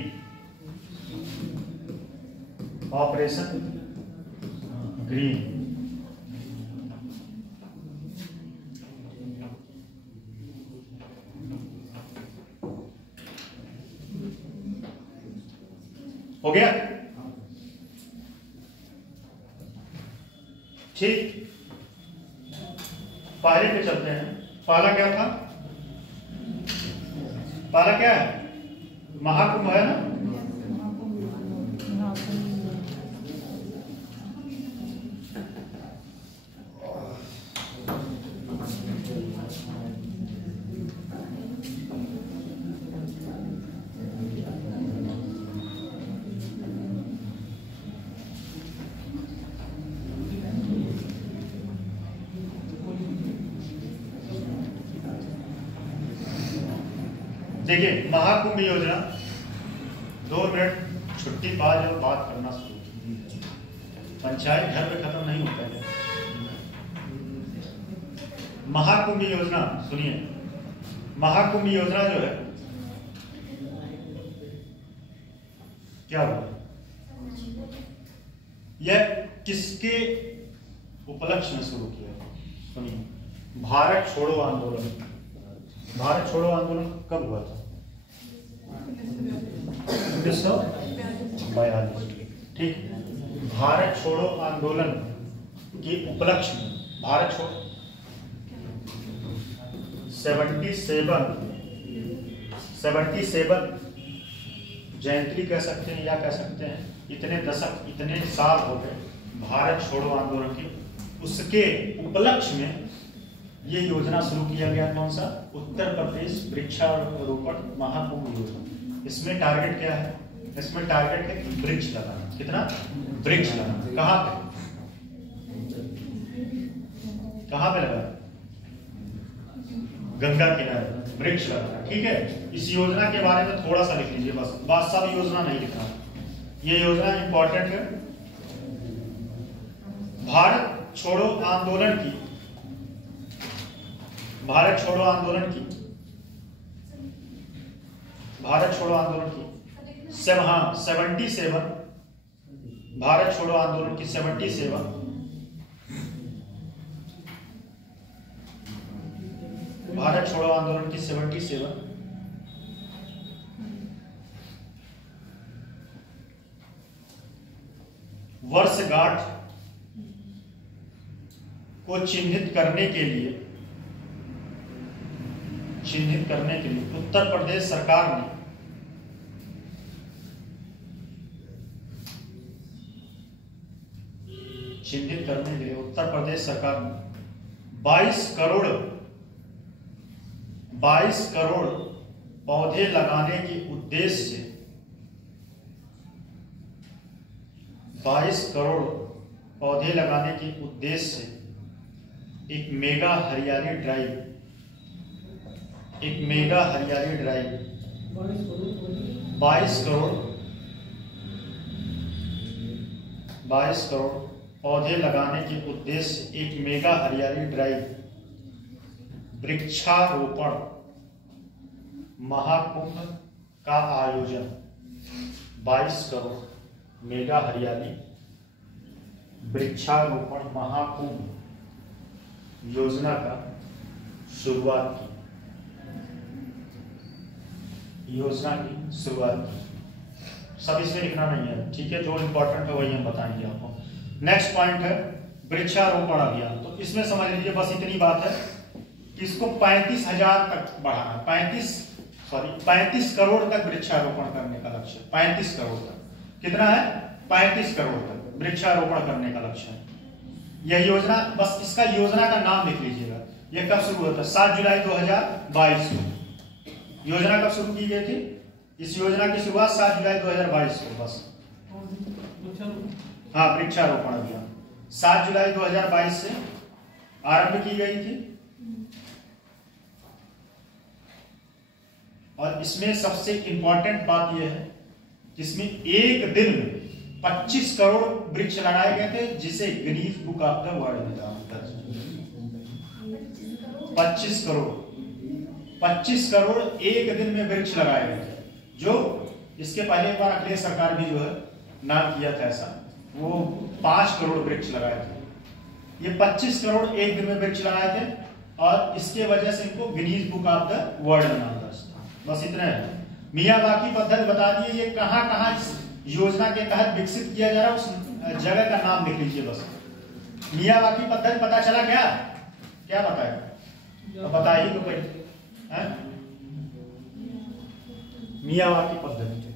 ऑपरेशन ग्रीन, हो गया ठीक। पहले पे चलते हैं। पहला क्या था? पहला क्या है? महाकुंभ है ना। देखिए महाकुंभ योजना, 2 मिनट छुट्टी बाद और बात करना शुरू। पंचायत घर पे खत्म नहीं होता है। महाकुंभ योजना सुनिए, महाकुंभ योजना जो है क्या हुआ, यह किसके उपलक्ष्य में शुरू किया? सुनिए, भारत छोड़ो आंदोलन। भारत छोड़ो आंदोलन कब हुआ था? 1942। ठीक। भारत छोड़ो आंदोलन के उपलक्ष्य में भारत छोड़ो 77 जयंती कह सकते हैं या कह सकते हैं इतने दशक, इतने साल हो गए भारत छोड़ो आंदोलन के, उसके उपलक्ष्य में ये योजना शुरू किया गया। कौन सा? उत्तर प्रदेश वृक्षारोपण महाकुंभ योजना। इसमें टारगेट क्या है? इसमें टारगेट है कि वृक्ष लगाना। कितना? वृक्ष लगाना। कहाँ पे? कहाँ पे लगाना? गंगा किनारे वृक्ष लगाना। ठीक है। इस योजना के बारे में थोड़ा सा लिख लीजिए बस, बात सब योजना नहीं लिखना। ये योजना इंपॉर्टेंट है। भारत छोड़ो आंदोलन की, भारत छोड़ो आंदोलन की, भारत छोड़ो आंदोलन की 77, भारत छोड़ो आंदोलन की 77 भारत छोड़ो आंदोलन की 77 वर्षगांठ को चिन्हित करने के लिए उत्तर प्रदेश सरकार ने चिन्हित करने के लिए उत्तर प्रदेश सरकार ने 22 करोड़ पौधे लगाने के उद्देश्य से 22 करोड़ पौधे लगाने के उद्देश्य से एक मेगा हरियाली ड्राइव एक मेगा हरियाली ड्राइव 22 करोड़ पौधे लगाने के उद्देश्य एक मेगा हरियाली ड्राइव वृक्षारोपण महाकुंभ का आयोजन। 22 करोड़ मेगा हरियाली वृक्षारोपण महाकुंभ योजना का शुरुआत की सब इसमें लिखना नहीं है, ठीक है। जो इंपॉर्टेंट है वही हम बताएंगे आपको। नेक्स्ट पॉइंट है वृक्षारोपण अभियान। तो इसमें समझ लीजिए बस इतनी बात है कि इसको 35,000 तक बढ़ाना, 35 करोड़ तक वृक्षारोपण करने का लक्ष्य। 35 करोड़ तक कितना है? 35 करोड़ तक वृक्षारोपण करने का लक्ष्य है। यह योजना, बस इसका योजना का नाम लिख लीजिएगा। यह कब शुरू होता है? 7 जुलाई 2022 को योजना कब शुरू की गई थी? इस योजना की शुरुआत 7 जुलाई 2022 को, बस हाँ, वृक्षारोपण अभियान 7 जुलाई 2022 से आरंभ की गई थी। और इसमें सबसे इंपॉर्टेंट बात यह है कि इसमें एक दिन में 25 करोड़ वृक्ष लगाए गए थे, जिसे Guinness book of the world में दर्ज। 25 करोड़ एक दिन में वृक्ष लगाए गए थे, जो इसके पहले एक बार अखिलेश सरकार भी जो है नाम किया था ऐसा, वो 5 करोड़ वृक्ष लगाए थे। ये 25 करोड़ एक दिन में वृक्ष लगाए थे और इसके वजह से इनको Guinness book of the world में नाम दर्ज था। बस इतना है। मियावाकी पद्धति बता दिए, ये कहां कहां योजना के तहत विकसित किया जा रहा है, उस जगह का नाम लिख लीजिए बस। मियावाकी पद्धति पता चला क्या? क्या बताएगा? तो बताइए तो कोई मियावाकी पद्धति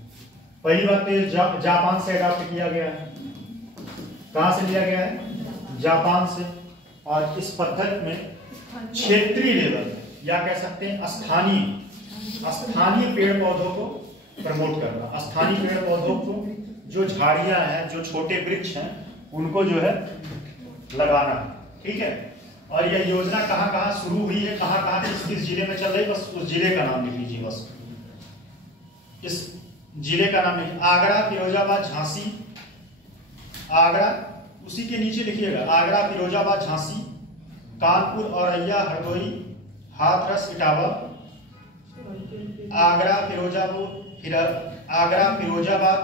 पहली बात तो जापान से अडॉप्ट किया गया है। कहां से लिया गया है? जापान से। और इस पद्धति में क्षेत्रीय लेवल या कह सकते हैं स्थानीय पेड़ पौधों को प्रमोट करना। स्थानीय पेड़ पौधों को, जो झाड़ियां हैं, जो छोटे वृक्ष हैं, उनको जो है लगाना, ठीक है। और यह योजना कहां कहां शुरू हुई है, कहां कहां किस जिले में चल रही है, बस उस जिले का नाम लिख लीजिए। बस इस जिले का नाम लिखिए। आगरा, फिरोजाबाद, झांसी। आगरा, उसी के नीचे लिखिएगा आगरा, फिरोजाबाद, झांसी, कानपुर, औरैया, हरदोई, हाथरस, इटावा। आगरा, फिरोजाबाद,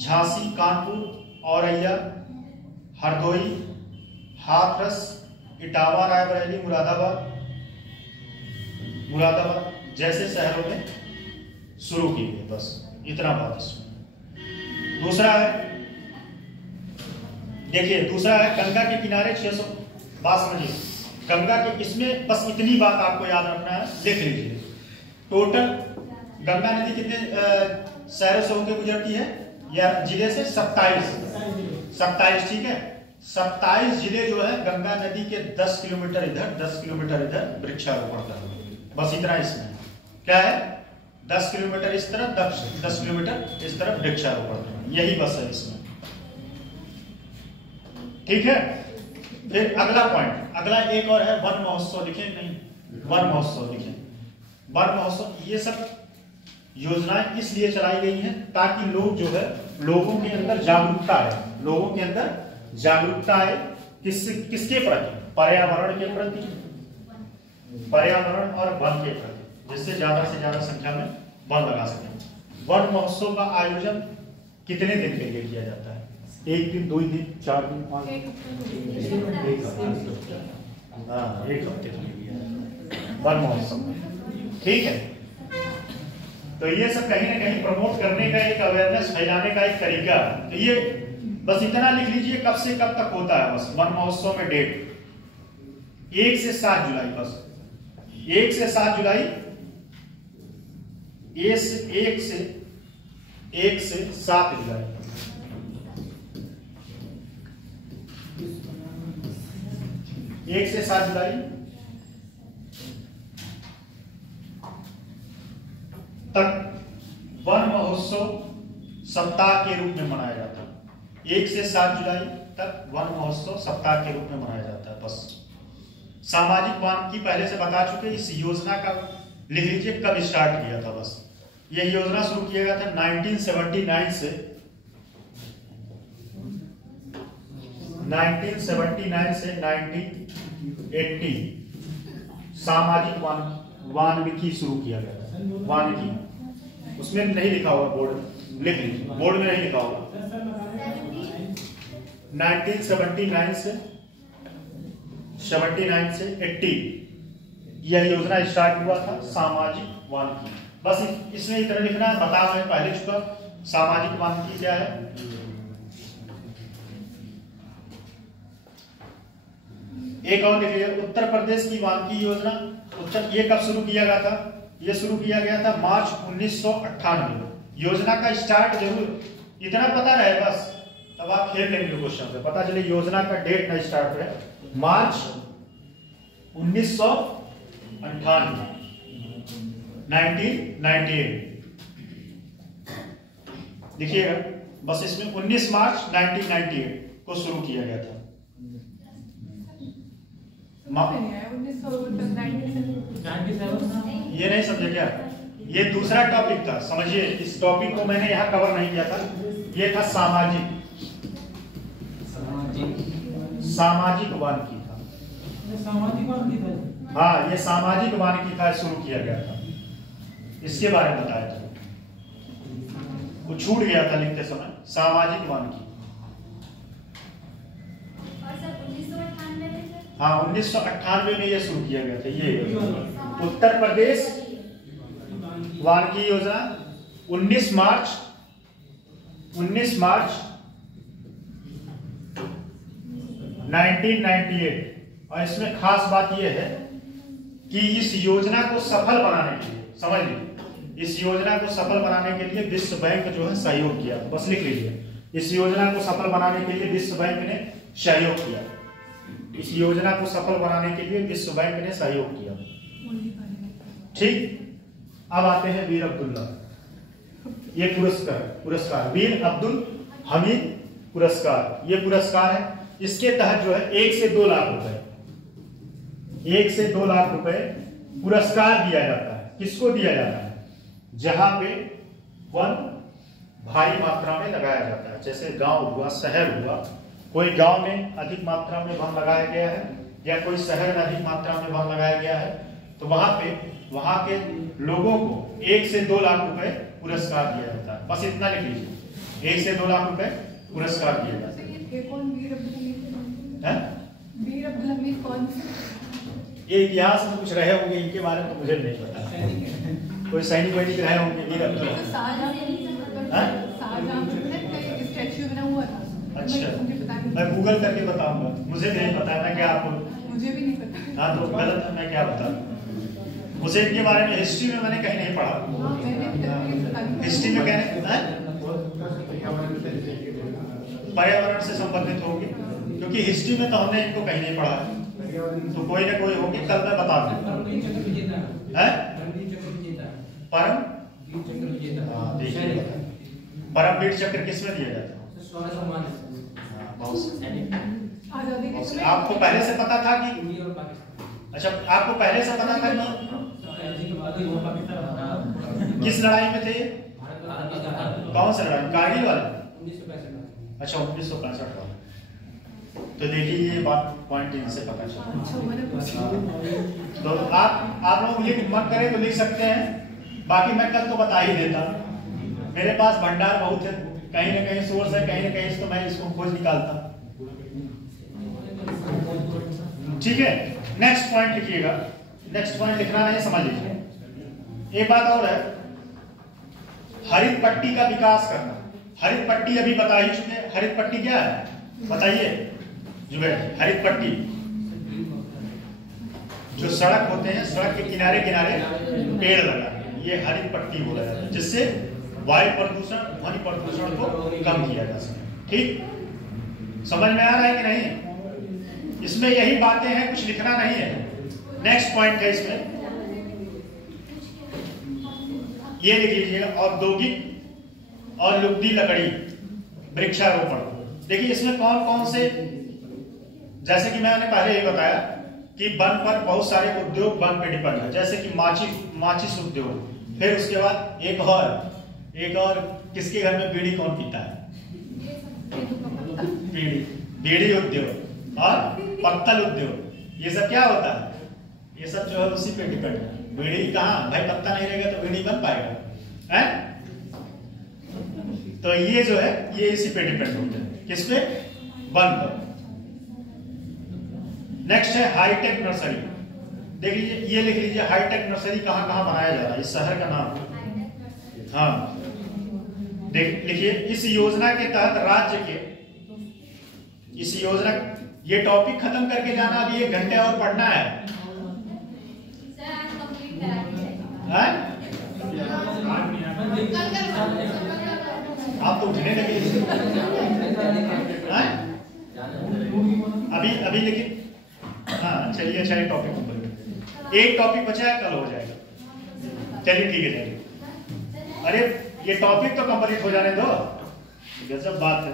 झांसी, कानपुर, औरैया, हरदोई, हाथरस, इटावा, रायबरेली, मुरादाबाद जैसे शहरों में शुरू की गई। बस इतना बात इसमें। दूसरा है, देखिए दूसरा है गंगा के किनारे 600। बात समझिए, गंगा के, इसमें बस इतनी बात आपको याद रखना है, लिख लीजिए। टोटल गंगा नदी कितने शहरों से होकर गुजरती है या जिले से? 27, ठीक है। 27 जिले जो है गंगा नदी के 10 किलोमीटर इधर, 10 किलोमीटर इधर वृक्षारोपण करेंगे। बस इतना इसमें क्या है? 10 किलोमीटर इस तरफ, 10 किलोमीटर इस तरफ वृक्षारोपण करना, यही बस है इसमें, ठीक है। फिर अगला पॉइंट, अगला एक और है वन महोत्सव। लिखे नहीं? वन महोत्सव लिखे। वन महोत्सव, ये सब योजनाएं इसलिए चलाई गई हैं ताकि लोग जो है, लोगों के अंदर जागरूकता है। लोगों के अंदर जागरूकता है किसके प्रति? पर्यावरण के प्रति, पर्यावरण और वन के प्रति, जिससे ज्यादा से ज्यादा संख्या में वन लगा सकें। वन महोत्सव का आयोजन कितने दिन के लिए किया जाता है? 1 दिन, 2 दिन, 4 दिन, 5 दिन? 1 हफ्ते के लिए वन महोत्सव, ठीक है। तो ये सब कहीं ना कहीं प्रमोट करने का, एक अवेयरनेस फैलाने का एक तरीका है। तो ये बस इतना लिख लीजिए कब से कब तक होता है। बस वन महोत्सव में डेट 1 से 7 जुलाई, बस 1 से 7 जुलाई, 1 से 7 जुलाई। एक से 7 जुलाई तक वन महोत्सव सप्ताह के रूप में मनाया जाता है। 1 से 7 जुलाई तक वन महोत्सव सप्ताह के रूप में मनाया जाता है। बस सामाजिक वानिकी पहले से बता चुके। इस योजना का लिख लीजिए कब स्टार्ट किया था। बस यह योजना शुरू किया गया था 1979 से 1980 सामाजिक वानिकी शुरू किया गया था। वानिकी उसमें नहीं लिखा होगा, बोर्ड लिख लीजिए, बोर्ड में नहीं लिखा होगा। 1979 से 80 यह योजना स्टार्ट हुआ था, सामाजिक वानिकी। बस इसमें इतना लिखना है, बता मैं पहले चुका सामाजिक वानिकी क्या है। एक और लिख लीजिए, उत्तर प्रदेश की वानिकी योजना। ये कब शुरू किया गया था? ये शुरू किया गया था मार्च 1998। योजना का स्टार्ट जरूर इतना पता रहे बस, तब आप खेल लेंगे क्वेश्चन पे, पता चले योजना का डेट ना स्टार्ट है मार्च 1998 देखिएगा। बस इसमें 19 मार्च 1998 को शुरू किया गया था। ये नहीं समझे क्या? ये दूसरा टॉपिक था, समझिए। इस टॉपिक को मैंने यहाँ कवर नहीं किया था। ये था सामाजिक वानिकी था। हाँ, ये सामाजिक वानिकी था, शुरू किया गया था। इसके बारे में बताया था, वो छूट गया था लिखते समय। सामाजिक वानिकी हाँ 1998 में ये शुरू किया गया था। ये उत्तर प्रदेश वानिकी योजना 19 मार्च 1998। और इसमें खास बात यह है कि इस योजना को सफल बनाने के लिए, समझ लीजिए, इस योजना को सफल बनाने के लिए विश्व बैंक जो है सहयोग किया। बस लिख लीजिए, इस योजना को सफल बनाने के लिए विश्व बैंक ने सहयोग किया। इस योजना को सफल बनाने के लिए विश्व बैंक ने सहयोग किया। ठीक, अब आते हैं वीर अब्दुल्ला। ये पुरस्कार वीर अब्दुल हमीद पुरस्कार, ये पुरस्कार है। इसके तहत जो है 1 से 2 लाख रुपए, 1 से 2 लाख रुपए पुरस्कार दिया जाता है। किसको दिया जाता है? जहां पे वन भारी मात्रा में लगाया जाता है, जैसे गांव हुआ, शहर हुआ। कोई गांव में अधिक मात्रा में वन लगाया गया है या कोई शहर में अधिक मात्रा में वन लगाया गया है, तो वहां के लोगों को 1 से 2 लाख रुपए पुरस्कार दिया जाता है। बस इतना लिख लीजिए, 1 से 2 लाख रुपए पुरस्कार दिया जाता है। वीर अब्दुल हमीद कौन? ये इतिहास में कुछ रहे होंगे, इनके बारे में तो मुझे नहीं पता। कोई सैनिक वैनिक रहे होंगे वीर अब्दुल। स्टैच्यू बना हुआ था। अच्छा, मैं गूगल करके बताऊंगा, मुझे नहीं पता। मैं क्या आपको, मुझे भी नहीं पता। हाँ तो गलत है, मैं क्या बताऊं। मुझे इनके बारे में हिस्ट्री में मैंने कहीं नहीं पढ़ा। हिस्ट्री में कहने पर्यावरण से संबंधित होगी, क्योंकि हिस्ट्री में तो हमने इनको कहीं नहीं पढ़ा है। तो कोई ना कोई होगी, कल मैं बता दूंगा। परमवीर चक्र किसमें दिया जाता है? आपको पहले से पता था कि, अच्छा आपको पहले से पता था कि किस लड़ाई में थे? कौन सा लड़ाई? कारगिल वाले? अच्छा 1965 वाले। तो देखिए ये बात पॉइंट इनसे पता चला। तो आप लोग लिख मत करें तो लिख सकते हैं, बाकी मैं कल तो बता ही देता। मेरे पास भंडार बहुत है, कहीं ना कहीं सोर्स है, कहीं ना कहीं तो मैं इसको खोज निकालता। ठीक है, नेक्स्ट पॉइंट लिखिएगा। नेक्स्ट पॉइंट लिखना नहीं, समझ लीजिए। एक बात और है, हरित पट्टी का विकास करना। हरित पट्टी अभी बता ही चुके हैं। हरित पट्टी क्या है बताइए जुबैर? हरित पट्टी जो सड़क होते हैं, सड़क के किनारे किनारे पेड़ लगाए, ये हरित पट्टी बोला जाता है, जिससे वायु प्रदूषण, ध्वनि प्रदूषण को कम किया जा सके। ठीक, समझ में आ रहा है कि नहीं? इसमें यही बातें हैं, कुछ लिखना नहीं है। नेक्स्ट पॉइंट है इसमें, ये लिख लीजिएगा, औद्योगिक और लुगदी लकड़ी वृक्षारोपण। देखिए इसमें कौन कौन से, जैसे कि मैंने पहले ही बताया कि कि वन पर बहुत सारे उद्योग वन पे डिपेंड है, जैसे कि माचिस उद्योग। फिर उसके बाद एक और किसके घर में बीड़ी कौन पीता है? बीड़ी उद्योग और पत्तल उद्योग। ये सब क्या होता है? ये सब जो है उसी पे डिपेंड है। बीड़ी कहाँ भाई, पत्ता नहीं रहेगा तो बीड़ी बन पाएगा है? तो ये जो है ये इसी पे डिपेंड होते हैं। किस पे? वन पर। नेक्स्ट है हाईटेक नर्सरी। देख लीजिए, ये लिख लीजिए हाईटेक नर्सरी कहाँ कहाँ बनाया जा रहा है, इस शहर का नाम। हाँ देख लिखिए, इस योजना के तहत राज्य के, इस योजना, ये टॉपिक खत्म करके जाना, अभी 1 घंटे और पढ़ना है। आप तो उठने लगे अभी लेकिन हाँ चलिए, अच्छा ये टॉपिक, एक टॉपिक बचा है, कल हो जाएगा। चलिए ठीक है, चलिए। अरे ये टॉपिक तो कंप्लीट हो जाने दो, गजब बात है।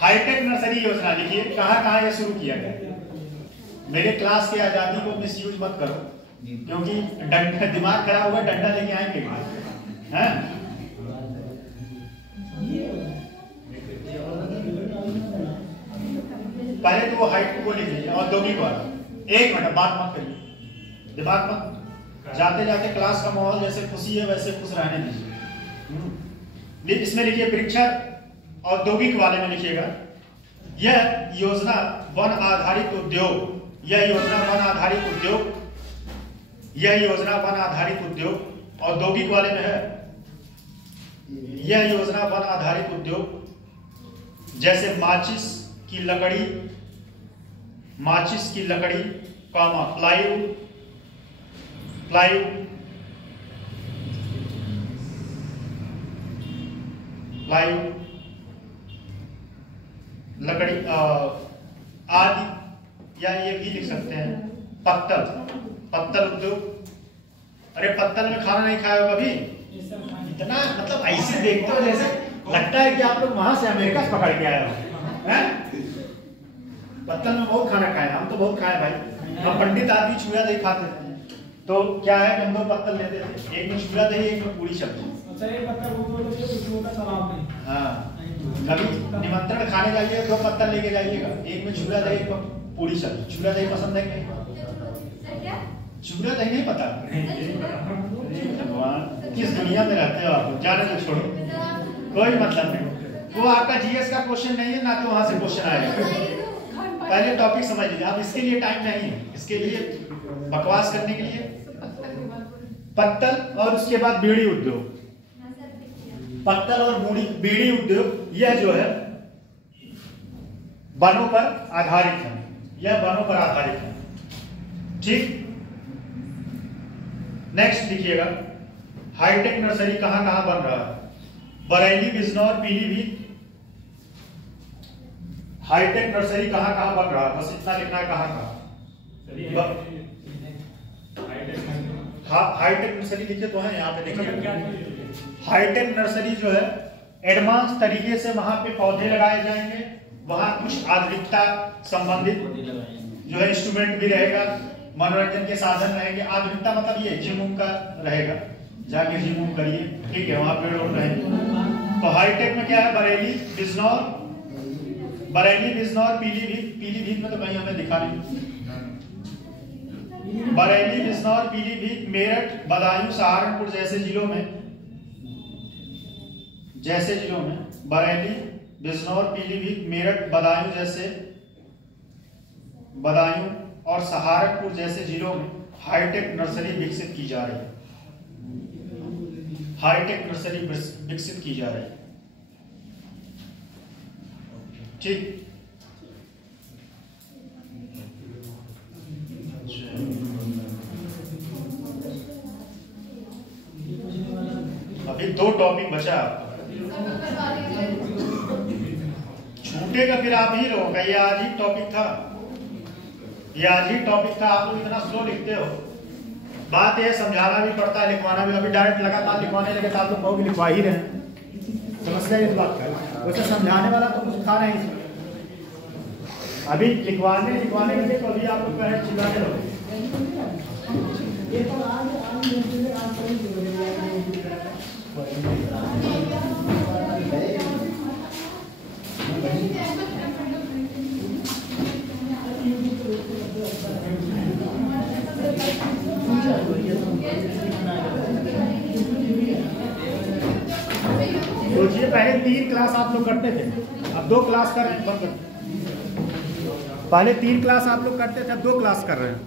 हाईटेक नर्सरी योजना लिखिए, कहाँ कहाँ ये शुरू किया गया। मेरे क्लास की आजादी को मिसयूज मत करो, क्योंकि दिमाग खराब हुआ, डंडा लेके आएंगे हैं? पहले तो वो हाइट को लिख लीजिए, औद्योगिक वाला। 1 मिनट बात मत करिए, दिमाग मत, जाते जाते क्लास का माहौल जैसे खुशी है वैसे खुश रहने दीजिए। इसमें लिखिए परीक्षक औद्योगिक वाले में लिखिएगा, यह योजना वन आधारित उद्योग, यह योजना वन आधारित उद्योग, यह योजना वन आधारित उद्योग औद्योगिक वाले में है। यह योजना वन आधारित उद्योग जैसे माचिस की लकड़ी, प्लाईवुड, लकड़ी आदि, या ये भी लिख सकते हैं पत्तल उद्योग। अरे पत्तल में खाना नहीं खाया कभी? इतना मतलब ऐसे देखते हो जैसे लगता है कि आप लोग वहां से अमेरिका से पकड़ के आए हो हैं? पत्तल में बहुत खाना खाए, हम तो बहुत खाए भाई। हम पंडित आदमी चूड़ा दही खाते थे, तो क्या है हम 2 पत्तल लेते थे, एक में चूड़ा दही, एक में पूरी सब्जी। हाँ, कभी निमंत्रण खाने जाइए 2 पत्तल लेके जाइएगा, एक में चूड़ा दही, एक में पूरी सब्जी। चूड़ा दही पसंद है कि नहीं? चूड़ा दही नहीं पता? भगवान किस दुनिया में रहते हो आप, जाने तो छोड़ो, कोई मतलब नहीं। वो आपका जीएस का क्वेश्चन नहीं है ना, तो वहां से क्वेश्चन आएगा। पहले टॉपिक समझ लीजिए, आप इसके लिए टाइम नहीं है, इसके लिए बकवास करने के लिए। पत्तल और उसके बाद बीड़ी उद्योग, पत्तल और बीड़ी उद्योग, यह जो है वनों पर आधारित है, यह वनों पर आधारित है। ठीक, नेक्स्ट लिखिएगा, हाईटेक नर्सरी कहां कहां बन रहा है? बरेली, बिजनौर, पीलीभीत। हाईटेक नर्सरी कहां कहां बन रहा है, बस इतना लिखना है, कहां कहां। हाईटेक नर्सरी लिखे तो है यहाँ पे, देखिए हाईटेक नर्सरी जो है एडवांस तरीके से वहां पे पौधे लगाए जाएंगे, वहां कुछ आधुनिकता संबंधित जो है इंस्ट्रूमेंट भी रहेगा, मनोरंजन के साधन रहेंगे। आधुनिकता मतलब ये जिम का रहेगा, जाके जिम करिए, ठीक है, वहां पेड़ रहेंगे। तो हाईटेक में क्या है, बरेली, बिजनौर, पीलीभीत में तो कहीं हमें दिखा नहीं। बरेली, बिजनौर, पीलीभीत, मेरठ, बदायूं, सहारनपुर जैसे जिलों में बरेली, बिजनौर, पीलीभीत, मेरठ, बदायूं और सहारनपुर जैसे जिलों में हाईटेक नर्सरी विकसित की जा रही है। हाईटेक नर्सरी विकसित की जा रही है। ठीक, अभी 2 टॉपिक बचा आपका, छूटेगा फिर आप ही लोगों का। ये आज ही टॉपिक था, आप लोग इतना स्लो लिखते हो। बात यह समझाना भी पड़ता है, लिखवाना भी। अभी डायरेक्ट लगातार लिखवाने लगे तो आप लोग बहुत लिखवा ही रहे, समझते हैं इस बात का। वैसे समझाने वाला तो कुछ था नहीं इसमें। अभी लिखवाने लगे तो अभी आप लोग पेरेंट्स चिल्लाने लगे। सोचिए पहले 3 क्लास आप लोग करते थे, अब 2 क्लास कर रहे हैं। बंद कर। पहले 3 क्लास आप लोग करते थे, अब 2 क्लास कर रहे हैं।